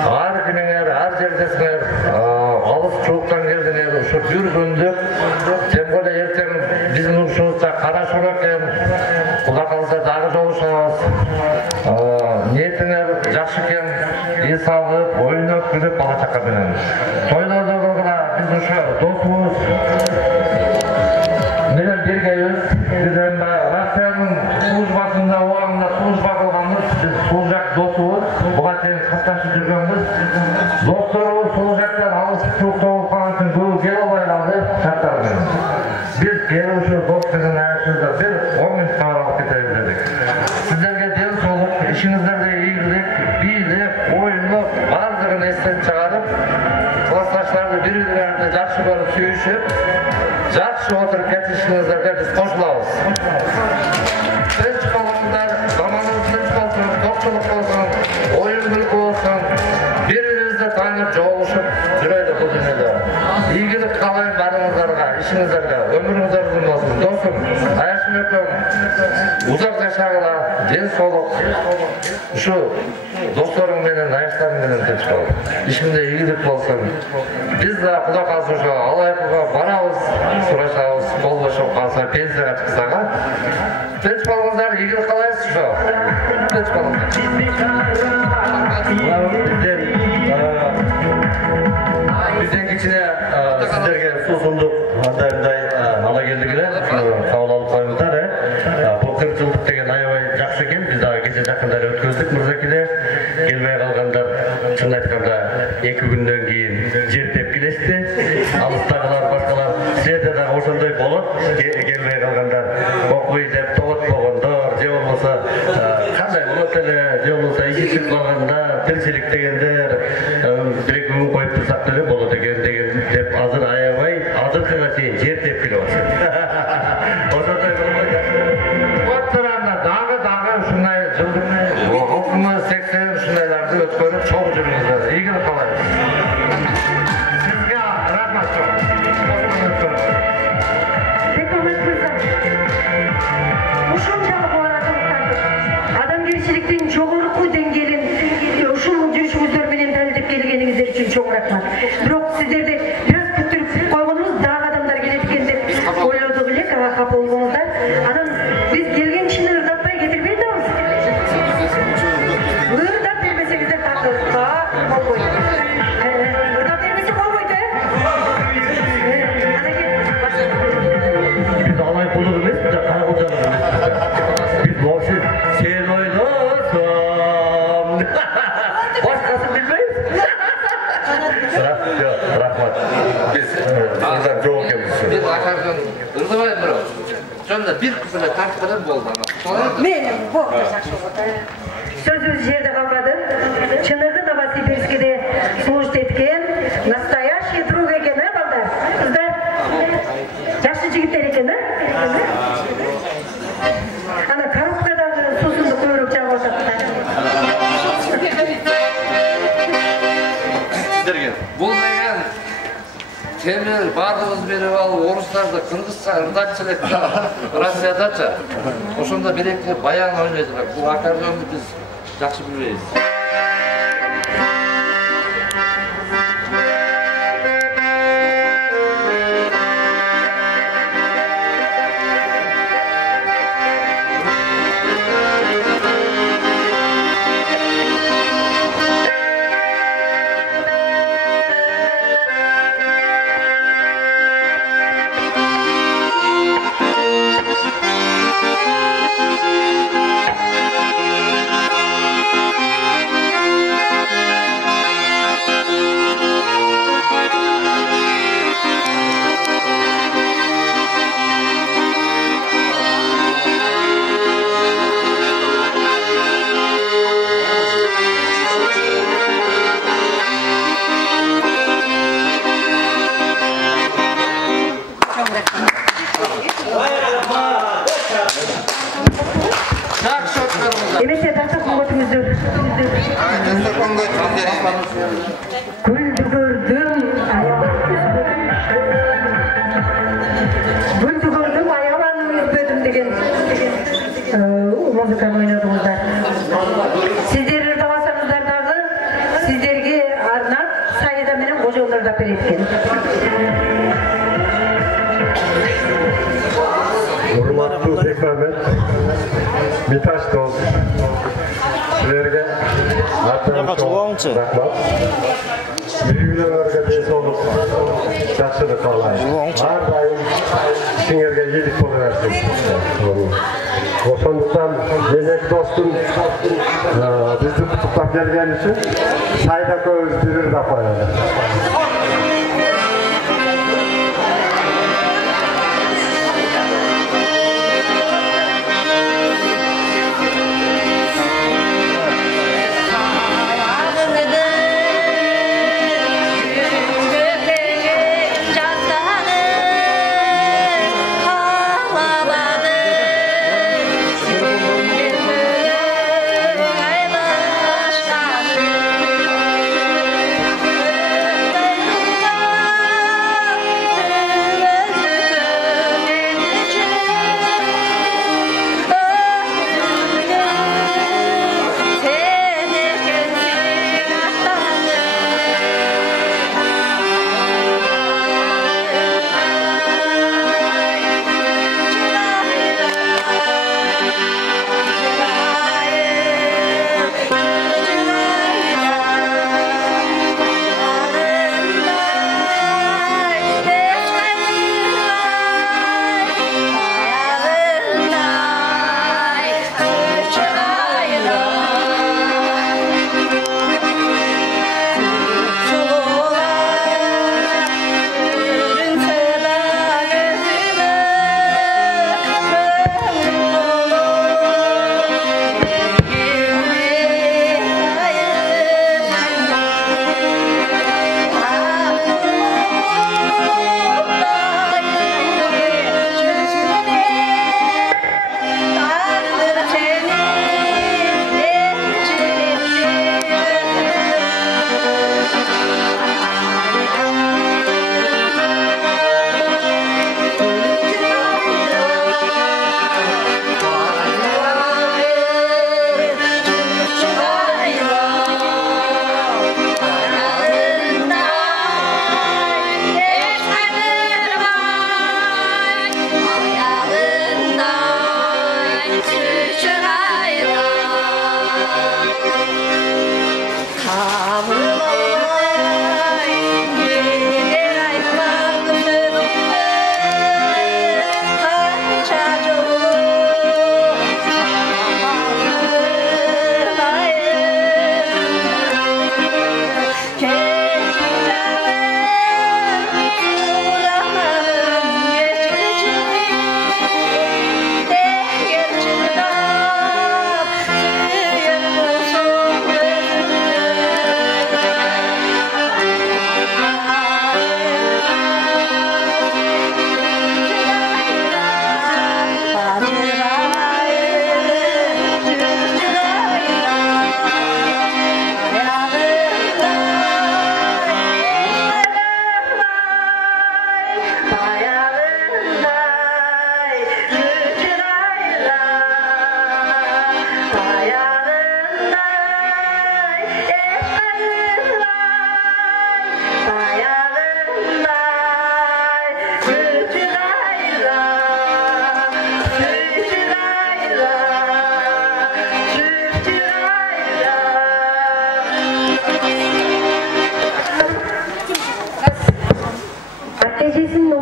Ар кимиңер, ар жердесиңер, алыс чууктан келдиңер, ошо бир күндүк, тем более эртең биздин ушубузда кара шора экен. Кудай калса дагы жолугушабыз. Ниетиңер жакшы экен, эс алып, ойноп, күлүп бала чака менен. Тойлордо болгула биз ошо досубуз менен биргебиз. Биз эми Россиянын службасында убагында служба кылганбыз. Биз бул жак досубуз. Буга чейин катташып жүргөнбүз. Досторубуз бул жактан алыс чукта болуп калган үчүн көбү келе албай калды шарттар менен. Биз келип ошо дос менен аяшыбызда бир 10 мүнөткө алып кетебиз дедик. Сиздерге ден соолук, ишиңиздерде ийгилик, бийлик, оюнуп, бардыгын эстен чыгарып, классташтарды бири-бириңерди жакшы көрүп сүйүшүп, жакшы отуруп кетишиңиздерге биз кошулабыз. Тынч болуңуздар, заманыбыз тынч болсун, токчулук болсун, оюн күлкү болсун. Бир таанып жолугушуп жүрөйлү бул дүйнөдө. Ийгилик каалайм барыңыздарга, ишиңиздерге, өмүрүңүздөр узун болсун. Досум, Айшым экөөң узак жашагыла, ден соолук. Ушу досторуң менен, аяштарың менен тынч бол. Ишиңде ийгилик болсун. Биз да Кудай кааласа ошо Алайкуга барабыз, сурашабыз, кол бошоп калса, пенсияга чыксага. Тынч болуңуздар, ийгилик каалайбыз ошо. Тынч болуңуздар. Бизден кичине сиздерге суусундук андайындай ала келдик эле, кабыл алып коюңуздар. Бул 40 жылдык деген аябай жакшы экен. Биз дагы кече жакында өткөздүк Мырзакиде. Келбей калгандар чын айтканда 2 күндөн кийин жер теп келишти. Алыстагылар башкалар силерде дагы ошондой болот. Келбей калгандар окуй деп тоготпогондор, же болбосо кандай болот эле, же болбосо иши чыгып калганда тиричилик дегендер, бир-эки күн коюп турсак деле болот экен деген деп азыр аябай азыркыга чейин жер теп келип атышат. Ошондой болбойт. Дагы ушундай жылдык 80 ушундайларды өткөрүп чоң жүрүңүздөр. Ийгилик каалайбыз. Сизге рахмат. Адамгерчиликтин жогорку деңгээлин ушул жүрүшүңүздөр менен далилдеп келгениңиздер үчүн чоң рахмат. Бирок сиздерди бир аз күттүрүп койгонубуз, дагы адамдар келет экен деп ойлодук элек, ага капа болгоңуздар. Анан биз келген кишини ырдатпай кетирбей атабыз. Ырдап бербесеңиздер тартабыз. Болбойт. Ырдап бербесе болбойт, Biz alay bulur emez, bir de Karakocalı emez. Biz Morsi sen oynasan. Başkasını bilmeyiz. Yok, rahmat. Biz bizden çok yapmışız. Biz akardan ırdıbayım bro. Şonda bir küpüle tartmadan boldu ana. Men sözümüz жерде калбады. Чыныгы Новосибирскиде служит эткен настоящий друг экен, балдар. Кыздар. Жакшы жигиттер экен, Ана коробкадагы суусунду көбүрөөк жагып атат. Сиздерге бул деген темир бардыгыбыз берип алып, орустарды Кыргызча ырдатчы элек Россиядачы. Ошондо бир-эки баян ойнойт. Бул аккордеонду биз жакшы билбейбиз. Эмесе дастархан көтүңүздөр. Гүлдү көрдүм, аябан үзбөдүм деген музыканы ойнодуңуздар. Сиздер ырдабасаңыздар дагы сиздерге арнап Саида менен Кожоон ырдап берет экен. Урматтуу Бекмамет, Миташ дос, силерге рахмат. Үйүлөргө ден соолук, жакшылык каалайм. Ар дайым ишиңерге ийгилик боло берсин. Ошондуктан мен эки достум бизди куттуктап келген үчүн Саида экөөбүз бир ырдап коелу.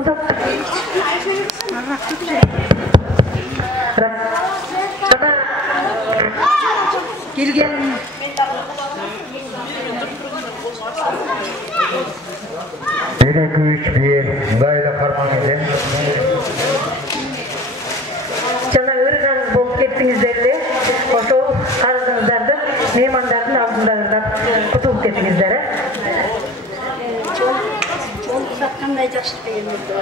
Озат. Келген. Берекі 3-1 Дайла Қарманеде. Жана ырғаңыз болып кеттіңіздерді, ошол қарызыңыздарды меймандардың алдында құтылып кеттіңіздер. Жол ұзатқандай жақсы дегенді.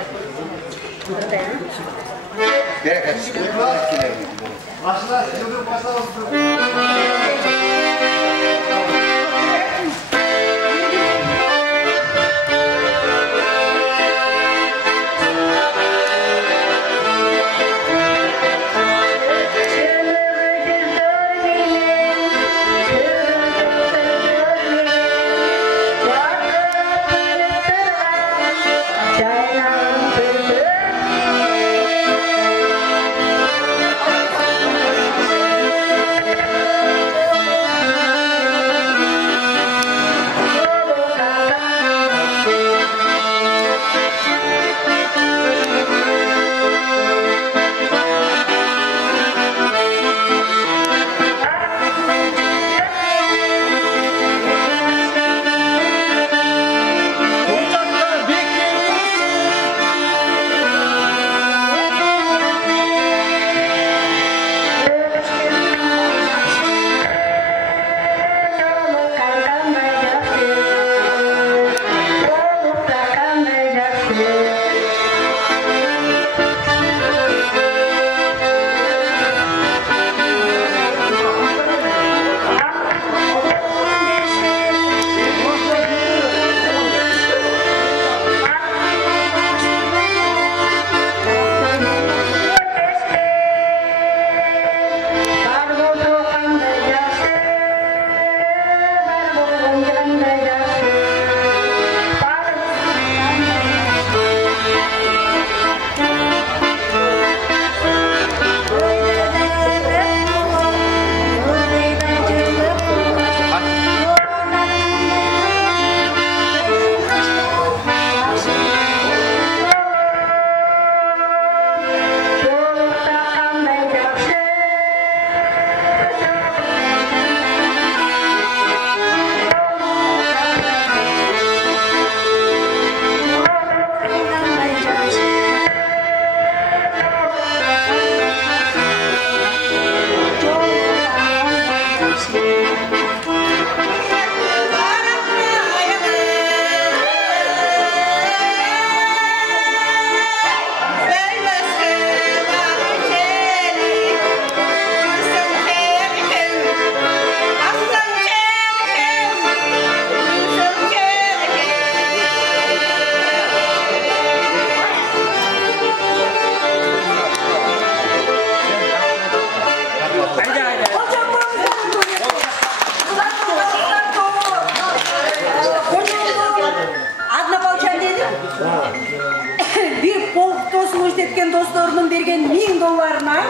Dostlarının bergen $1000'ına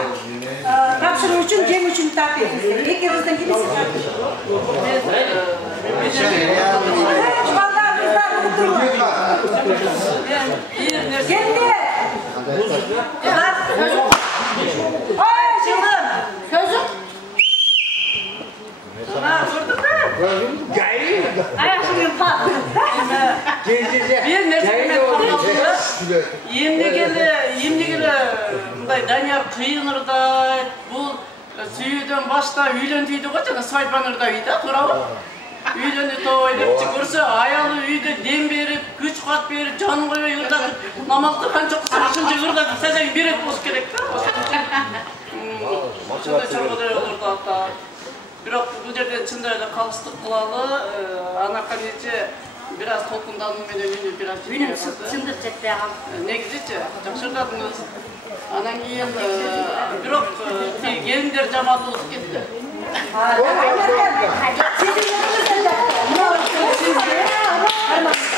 tapşırı üçün, cem üçün tap etmişler. İkimizden kimisi tapşırır? Vallahi bizler unutturma. Geldi. Ay canım. Sözüm. Ha, vurdun mu? Gayri. Ayaşını patlı. Bir nerede Yemde gele mындай Данияр кыйынырдай, бул сүйүүдөн башта үйлөндүйдү го жана свадьбанырдай да, туурабы? Үйлөнү той деп көрсө, аялы үйдө дем берип, күч кат берип, жанын койбой ырдатып, намазды канча кылсаң ырдатып, садак берет болуш керек да. Ошондой чоргодой ырдатат да. Бирок бул жерде чындап эле калыстык кылалы, анакы нече biraz толкундануу менен үнү biraz Үнүм чындык жетпей калды. Негизичи жакшы ырдадыңыз. Анан кийин бирок келиндер жаман болуп кетти.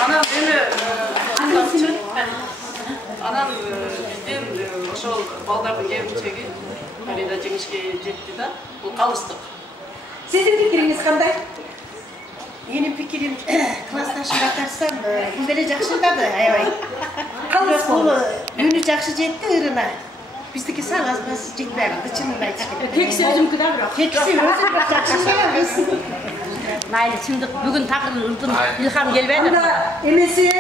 Анан эми анан бизден ошол балдардын келинчеги Фарида жеңишке жетти да. Бул калыстык. Сиздин пикириңиз кандай? Менің пікірім классташымға қарсам, бұл беле жақшылдады, аябай. Қалыс болу, үні жақшы жетті ұрына. Біздікі сал азбасы жетпей қалды, шынын айтып кетті. Текісі өзімкі да бірақ. Текісі өзі бірақ жақшылдады. Майлы, шындық бүгін тақырын ұрдым, илхам келбейді. Емесе,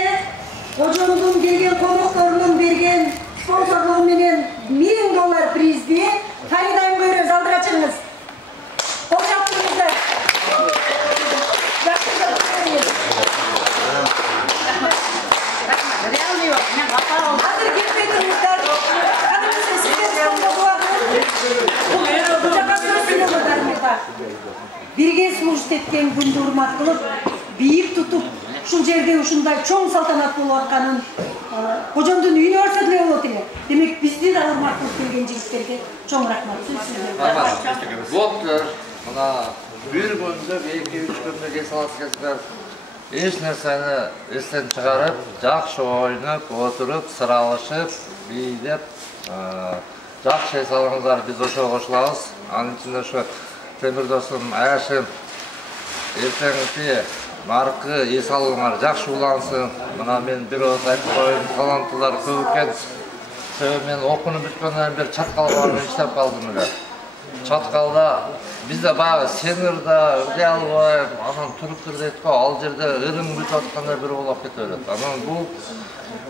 Қожондың келген қонақтарының берген спонсорлығыменен $1000 призде Фаридайым көрі залдыра чыңыз. Қош аптыңыздар. Hazır gitmedinizler. Kadınızı sizler sonunda Birге служит etken күнді урмат кылып, бийик тутуп, ушул жерде ушундай чоң салтанат болуп атканын Кожондун үйүнө барса деле болот эле. Демек бизди да урмат кылып келген жигиттерге чоң рахмат. Болду. Мына бир күндө 2-3 күндө кел саласыздар. Эч нерсени эстен чыгарып, жакшы ойноп, отуруп, сыралышып, бийлеп, жакшы эс алыңыздар, биз ошого кошулабыз. Анын ичинде ошо Темирдосум, Айашым, эртеңки наркы эс алыңар жакшы улансын. Мына мен бир оз айтып коеюн, таланттуулар көп экен. Себеби мен окууну бүткөндөн бери Чаткалда иштеп калдым эле. Чаткалда бизде баягы Сенирда өтө албай, анан туруптур дейт го, ал жерде ырым бүтүп атканда бир болуп кетип атат. Анан бул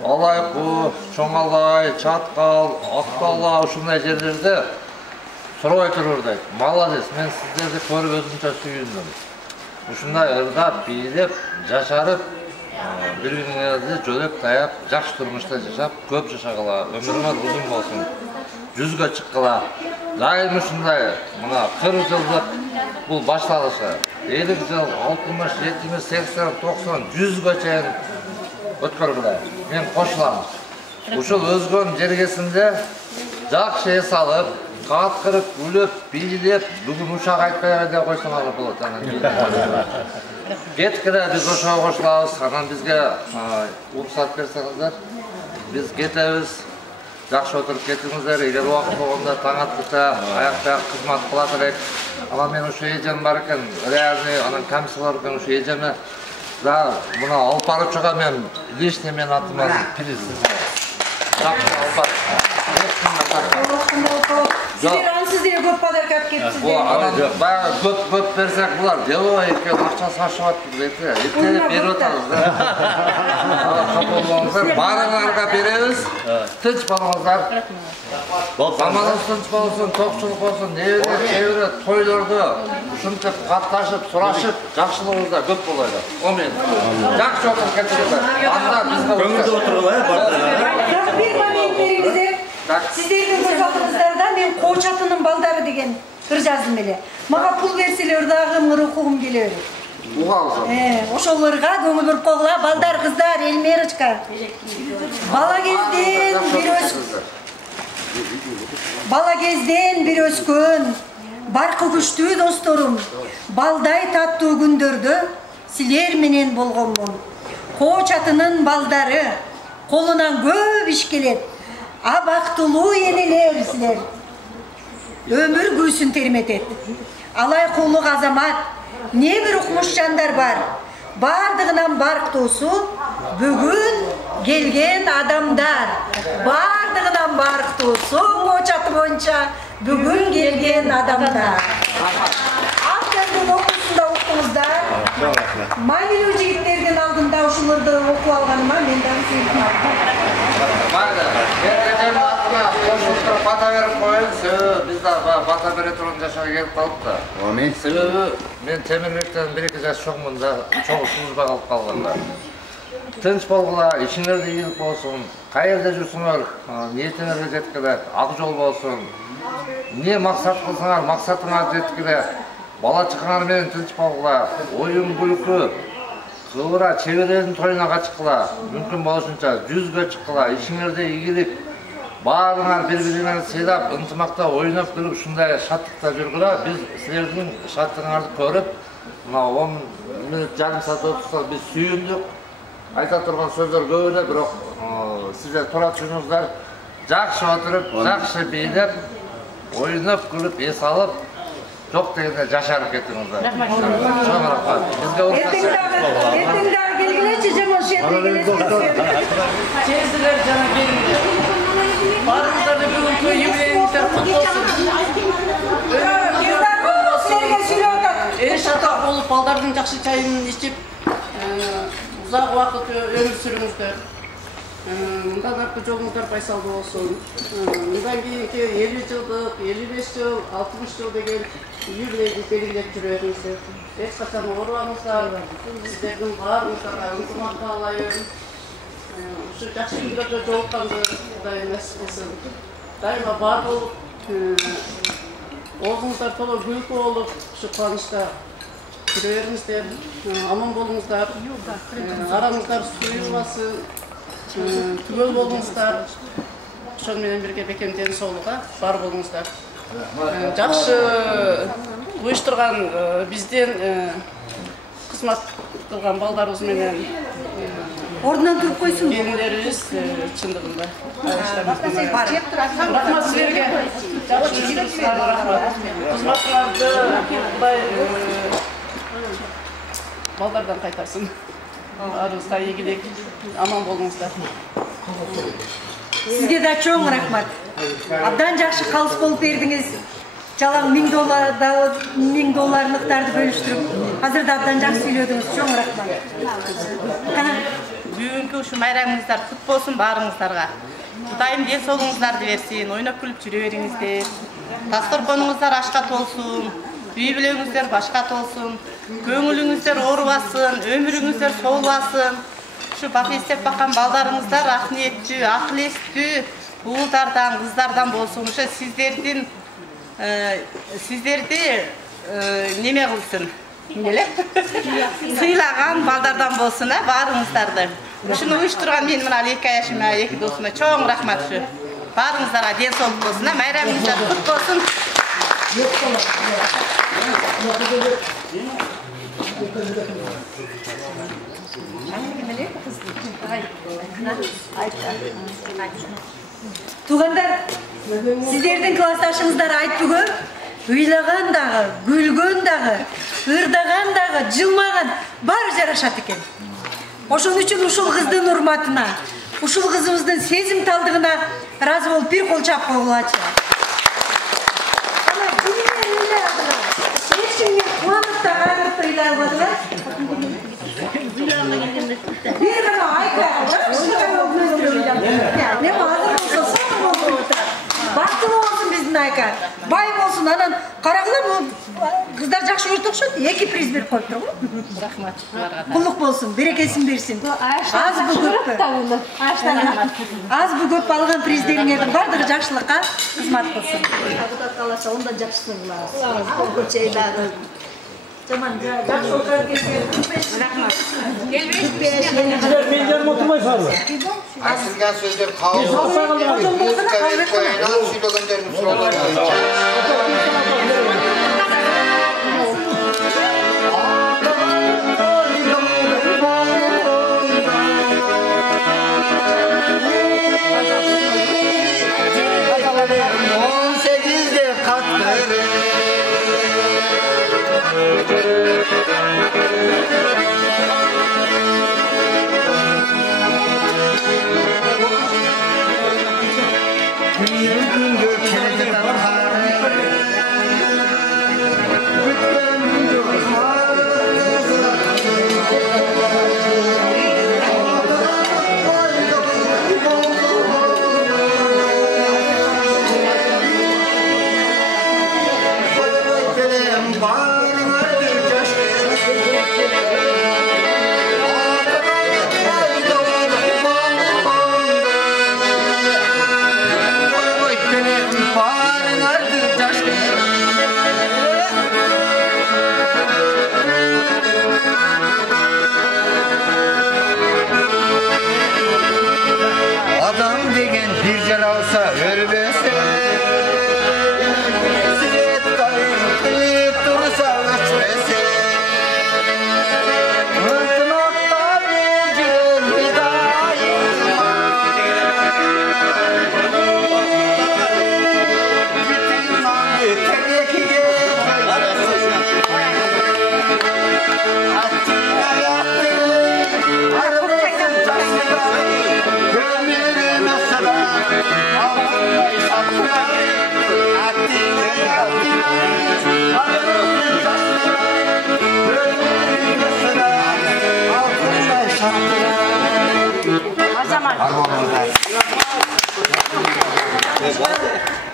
Алайкуу, Чоңалай, Чаткал, Актала ушундай жерлерде сурабай турур дейт. Молодец, мен сиздерди көрүп өзүнчө сүйүндүм. Ушундай ырдап, бийлеп, жашарып, бири-бириңерди жөлөп таяп, жакшы турмушта жашап, көп жашагыла, өмүрүңөр узун болсун. 100гө чыккыла. Дайым ушундай, мына 40 жылдык бул башталышы. 50 жыл, 60, 70, 80, 90, 100гө чейин өткөргүлө. Мен кошулам. Ушул өзгөн жергесинде жакшы эс алып, каткырып, күлүп, бийлеп, бүгүн ушак айтпай деп койсоңор болот. Кеткиде биз ошого кошулабыз. Анан бизге уруксат берсеңиздер, биз кетебиз. Жакшы отуруп кетиңиздер, эгер убакыт болгондо таң аткыча аяк кызмат кыла берек. Анан мен ошо эжем бар экен, реальный, анан комиссия бар экен, ошо эжеме да мына алып баруучуга мен лишний мен атыман приз. Жакшы алып бар. Сиздер ансыздер көп подарка алып кетипсиздер. Баягы көп берсек булар деловой экен, акчасы ашып атты дейт. Эптелеп берип атабыз да. Капылыңыздар, баарыңарга беребиз. Тынч болуңуздар. Заманыбыз тынч болсун, токчулук болсун, небере, тойлордо ушинтип катташып, сурашып, жакшылыгыбызда көп болойлу. Омен. Жакшы отуруп кетиңиздер. Анда бизге көңүлдүү отургула. Бир момент бериңиздер. Сиздердин көз алдыңыздарда мен Коочатынын балдары деген ыр жаздым эле. Мага пул берселер дагы ымыр окугум келе берет. Ошолорго көңүл буруп койгула, балдар, кыздар, Эльмирочка. Бала кезден бир өскөн, баркы күчтүү досторум, балдай таттуу күндөрдө силер менен болгонмун. Коочатынын балдары, колунан көп иш келет. Абактылуу энелер силер. Өмүр күйсүн терметет. Алайкуулук азамат, не бир укмуш жандар бар. Бардыгынан барктуусу бүгүн келген адамдар. Бардыгынан барктуусу Коочаты боюнча бүгүн келген адамдар. Автондун окуусунда уктуңуздар. Маанилүү жигиттердин алдында ушуларды окуп алганыма мен дагы сүйүндүм. Бата берип коеюн, себеби биз да бата бере турган жашага келип калыпты. Себеби мен Темирбектен 1-2 жаш чоңмун да, чоң служба калып калганда. Тынч болгула, ишиңерде ийгилик болсун, каерде жүрсүңөр, ниетиңерге жеткиле, ак жол болсун. Не максат кылсаңар, максатыңар жеткиле. Бала чакаңар менен тынч болгула, оюн күлкү, кыбыра чеберердин тоюна качкыла, мүмкүн болушунча 100гө чыккыла, ишиңерде ийгилик. Баарыңар бири-бириңерди сыйлап, ынтымакта ойноп күлүп, ушундай шаттыкта жүргүлө. Биз силердин шаттыгыңарды көрүп, мына 10 мүнөт, жарым саат отурсак биз сүйүндүк. Айта турган сөздөр көп эле, бирок сиздер тура түшүнүңүздөр. Жакшы отуруп, жакшы бийлеп, ойноп күлүп, эс алып, Жоқ дегенде жашарып кеттіңіздер. Рахмат. Чоң рахмат. Ертең дағы келгілерші, жаман шетіне келесіздер. Тезілер жана келіңдер. Барыңыздарды бүгін той юбилейіңіздер құтты болсын. Еш атақ болып, балдардың жақсы чайын ішіп, ұзақ уақыт өмір сүріңіздер. Мындан арты жолыңыздар байсалды болсын. Мындан кейінгі 50 жылдық, 55 жыл, 60 жыл деген юбилейді белгілеп жүреріңіздер. Ешқашан орылаңыздар, сіздердің барыңыздарға ынтымақ қалайын. Şu жақсы күндерде жолыққанды Құдай нәсіп етсін. Дайыма бар болып, оғыңыздар толы күлкі болып, şu қуанышта жүреріңіздер, аман болыңыздар, арамыздар сұйылмасын, түгел болыңыздар, сонымен бірге бекемден солыға бар болыңыздар. Жақсы ұйыштырған бізден қызмат қылған балдарымызменен Орнынан тұрып қойсын. Келіндеріңіз шындығында. Рахмат сіздерге. Жақсы жүргізсіздер, рахмат. Қызматыңызды Құдай балдардан қайтарсын. Арыңызға игілік, аман болыңыздар. Сізге де чоң рахмат. Абдан жақсы қалыс болып бердіңіз. Жалаң $1000 долларлықтарды бөліштіріп, қазір да абдан жақсы сөйледіңіз. Чоң рахмат. Бүгінгі ұшы майрамыңыздар құт болсын барыңыздарға. Құдайым денсаулығыңыздарды берсін, ойнап күліп жүре беріңіздер. Дастарханыңыздар ашқа толсын, үй бүлеңіздер башқа толсын, көңіліңіздер орбасын, өміріңіздер солбасын. Şu bak istep bakan ballarınızlar ahniyetlü, akılestlü, uğuldardan, kızlardan bolsun. Şu sizlerdi neme kılsın? Sıylagan baldardan bolsun, barınızlardı. Şunu uyuşturgan benim iki yaşıma, iki dostuma çoğun rahmat şu. Barınızlara den soluk bolsun, mayramınızlar kut bolsun. Туғандар, сіздердің классташыңыздар айт бүгін, ұйлаған дағы, гүлген дағы, ырдаған дағы, жылмаған бар жарашат екен. Ошон үшін ушул қыздың урматына, ушул қызымыздың сезім талдығына разы болып бір қол чапқа болачы. Ана күнмен ұйлағыла, ешкімге қуанып та қағырып та ұйлағыла. Bir bana ayda, ne hazır olsa son oldu. Baktılı olsun bizden ayka. Bay olsun anan. Karagılar bu kızlar жақсы көріп тұршы, екі приз беріп қойып тұр ғой. Рахмат. Құлық болсын, берекесін берсін. Аз bu көп. Az bu көп алған приздеріңердің бардығы жақсылыққа қызмат болсын. Депутат қаласа онда жақсысын қыласыз. Tamam, жақсы отырар келсеңіз. Рахмат. Мен жаныма отырмайсыңдар. Айтылған сөздер қауым. Музыка беріп қойынан сөйлегендерін сұраулар. Gün gün gök keledi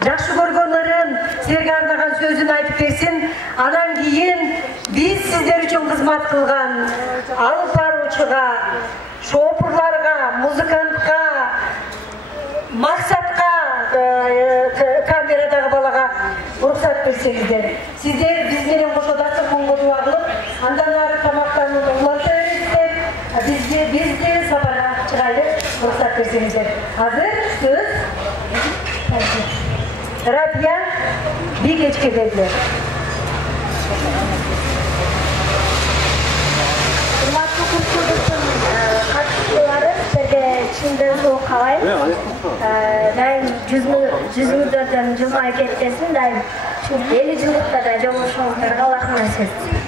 Жақсы көргөнлөрүм силерге арнаган сөзүн айтып берсин. Анан кийин биз сиздер үчүн кызмат кылган алып баруучуга, шопурларга, музыкантка, максатка, камерадагы балага уруксат берсеңиздер. Сиздер биз менен кошо дасторконго дуа кылып, андан ары тамактанууну уланта бересиздер. Бизде сапарга чыгайлы уруксат берсеңиздер. Азыр сөз Рабия Бигечке берилет. Урматтуу курстуктун катышуучулары, силерге чындыгы соолук каалайм. Дайым жүзүңүздөрдөн жылмайып кетпесин, дайым ушул 50 жылдыкта да жолугушуңуздарга Аллах насип этсин.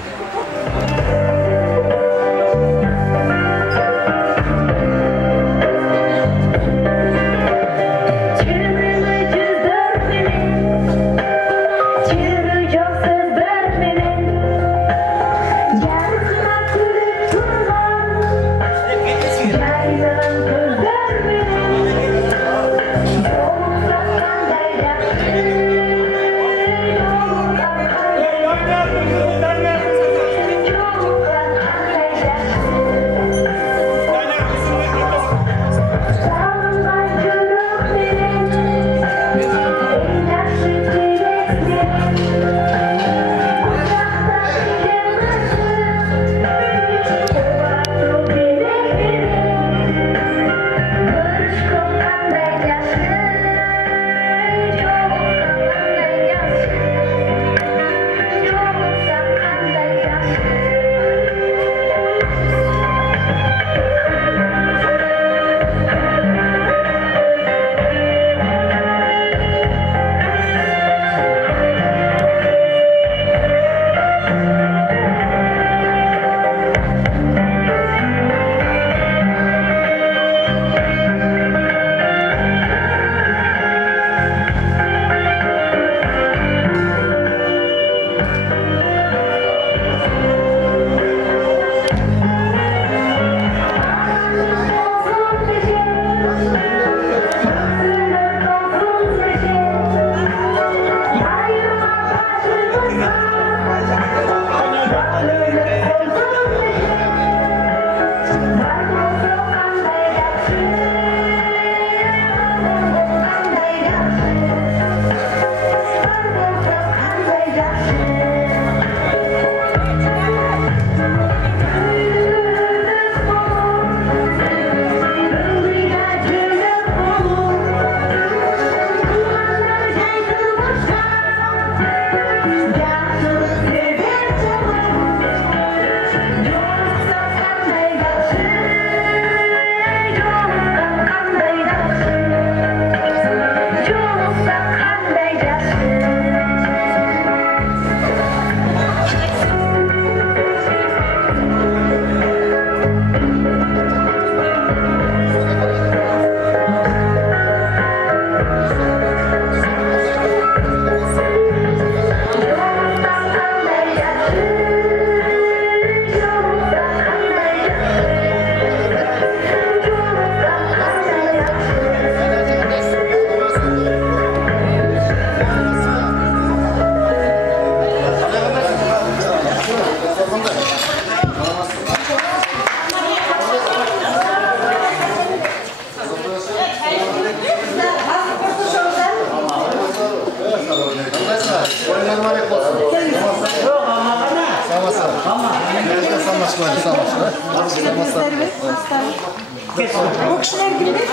Bu kişiler kimdir?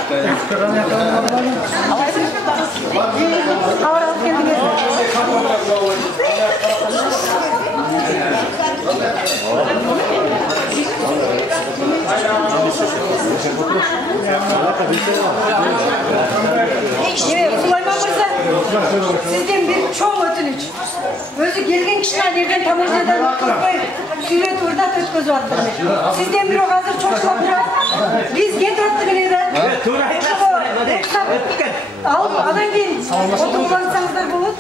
Avralık kendiniz. Evet, Süleyman Mirza, sizden bir çok ötünüç. Özü gelgen kişiler nereden tam önceden tutmayıp, süret orada ötközü attırmış. Sizden bir o hazır çok şapıra, biz getirttik neden? Alıp adan gelin, otu kullanırsanızlar bulut.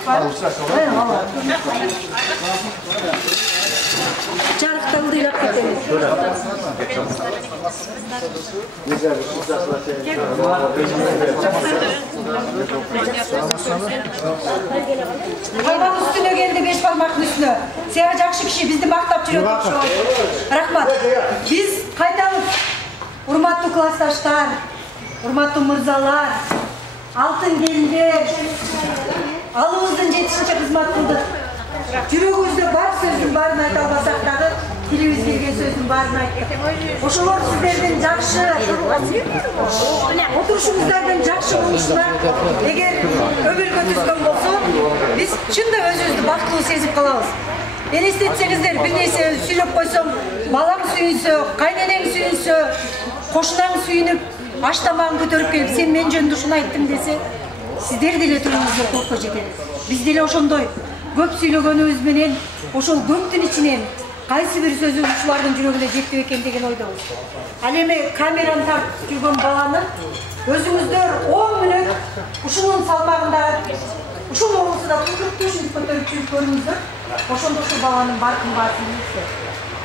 жарыкта ылдыйлап кетебиз. Калган үстүнө келди 5 бармактын үстүнө. Сага жакшы киши бизди мактап жүрөт окшойт. Рахмат. Биз кайтабыз. Урматтуу классташтар, урматтуу мырзалар, алтын келиндер, алыбыздын жетишинче кызмат кылдык. Жүрөгүбүздө бар сөздүн баарын айта албасак дагы, тилибиз келген сөздүн баарын айттык. Ошолор сиздердин жакшы отурушуңуздардан жакшы болушуна эгер көбөлгө түзгөн болсо, биз чында өзүбүздү бактылуу сезип калабыз. Элестетсеңиздер, бир нерсе сүйлөп койсом, балаң сүйүнсө, кайненең сүйүнсө, кошунаң сүйүнүп, аш тамагын көтөрүп келип, сен мен жөнүндө ушуну айттың десе, сиздер деле туруңуздар көпкө жетет. Биз деле ошондой көп сүйлөгөнүбүз менен, ошол көптүн ичинен кайсы бир сөзү ушулардын жүрөгүнө жетти экен деген ойдобуз. Ал эми камераны тартып жүргөн баланы өзүңүздөр 10 мүнөт ушунун салмагында, ушул оңусуда туруп көтөрүп жүрүп көрүңүздөр. Ошондо ушул баланын баркын баасын билесиздер.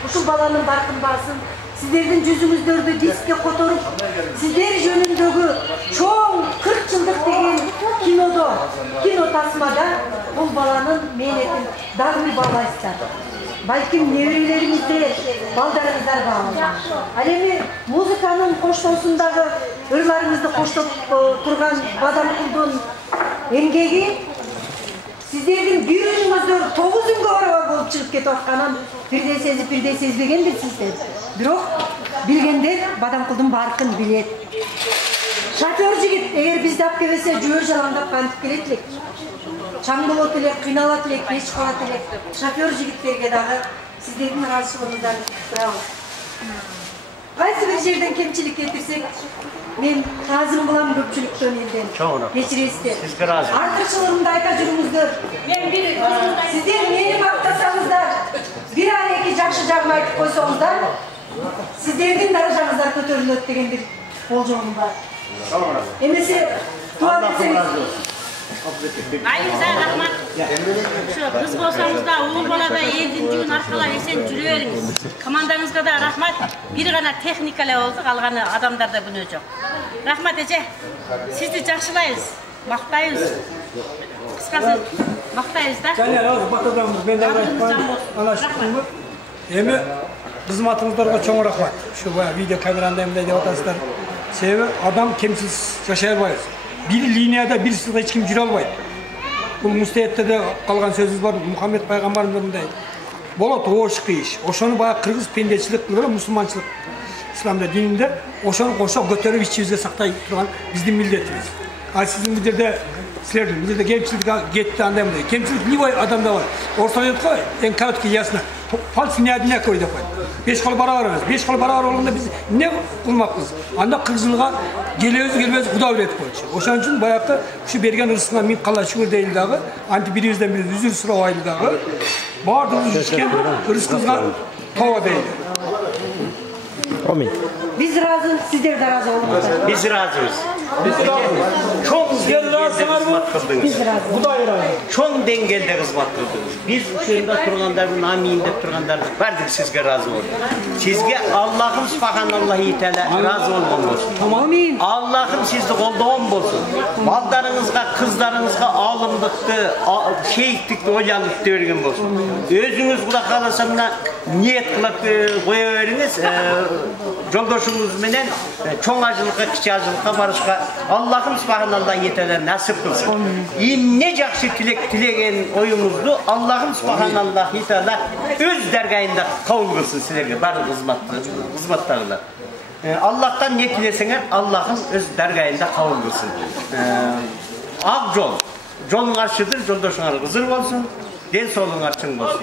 Ушул баланын баркын баасын сиздердин жүзүңүздөрдү дискке которуп, сиздер жөнүндөгү чоң 40 жылдык деген кино тасмада бул баланын мээнетин дагы баалайсыздар. Балким неберелериңизде балдарыңыздар бар. Ал эми музыканын коштоосундагы ырларыңызды коштоп турган Бадамкулдун эмгеги сиздердин бирөөңүздөр 9 күнгө барабар болуп чыгып кетип атканын бирде сезип, бирде сезбегендирсиздер. Бирок билгендер Бадамкулдун баркын билет. Шофер жигит эгер бизди алып келбесе, жөө жалаңдап кантип келет элек. Чаң болот элек, кыйналат элек, кеч калат элек. Шофер жигиттерге дагы сиздердин ыраазычылыгыңыздарды турабыз. Кайсы бир жерден кемчилик кетирсек, мен таазым кылам көпчүлүктөн элден. Кечиресиздер. Артыкчылыгымды айта жүрүңүздөр. Сиздер мени мактасаңыздар, бир ары эки жакшы жагын айтып койсоңуздар, сиздердин даражаңыздар көтөрүлөт деген бир болжомум бар. Эмесе туа берсеңиз. Айыңызға рахмат. Кыз болсаңыз да, уыл бола да елдің жүгін арқалап есен жүре беріңіз. Командаңызға да рахмат. Bir ғана техникале болды, қалғаны адамдарда күні жоқ. Рахмат эже. Сізді жақшылайыз, мақтайыз. Қысқасы мақтайыз да. Және мақтадамыз, мен де айтпайын. Ана шықтыңыз. Емі қызматыңыздарға чоң рахмат. Şu видео камерандайымдай деп атасыздар. Себебі адам кемсіз жашай албайбыз. Bir liniyada bir sırada hiç kim jüre albaydı. Bu Mustayet'te de kalgan sözümüz var. Muhammed Peygamber'in bolat oşuk iş. Oşonu bayağı Kırgız pendeçilik böyle Müslümançılık İslam'da dininde oşonu koşup götürüp içimizde saktay duran bizim milletimiz. Ay sizin bildirde sizlerden bildirde kemçilik gitti anlayamadı. Kemçilik ne var adamda var. Ortada yok koy. En karatki yasına. Falsi niyadine koydu koy. 5 kol baravar var. 5 kol baravar olduğunda biz ne bulmakız? Anda Kırgızlığa gelmez Kuda öğretip koydu. Oşan için bayakta şu bergen ırısına min kala şükür değil dağı. Anti birimizden biri üzür sıra oydu dağı. Bağırdığımız üçgen ırıs kızına tava değil. Amin. Biz razıyız, sizler de razı olun. Biz razıyız. Çok dengelde hizmet Biz razıyız. Çok dengelde hizmet kıldınız. Biz şurada turganların, aminde turganların verdik sizge razı olun. Sizge Allah'ım subhanallahi teala razı olun olsun. Amin. Allah'ım sizde kolduğun olsun. Baldarınızga, kızlarınızga alımlıktı, şeylikti, oylanlıktı örgün olsun. Özünüz kuda kalasında niyet kılıp koya veriniz. Joldoşunuz menen çoğ acılıkka, kiçi acılıkka barışka Allah'ım subhanallahi teala nasip kılsın. Ne jakşı tilek tilegen oyunuzdu Allah'ım subhanallahi teala öz dergayında kabul kılsın sizlerge bar hizmetlerine. Allah'tan ne tilesenger Allah'ım öz dergayında kabul kılsın. Ak yol, yolun arşıdır, joldoşunar hızır olsun, den solun arşın olsun.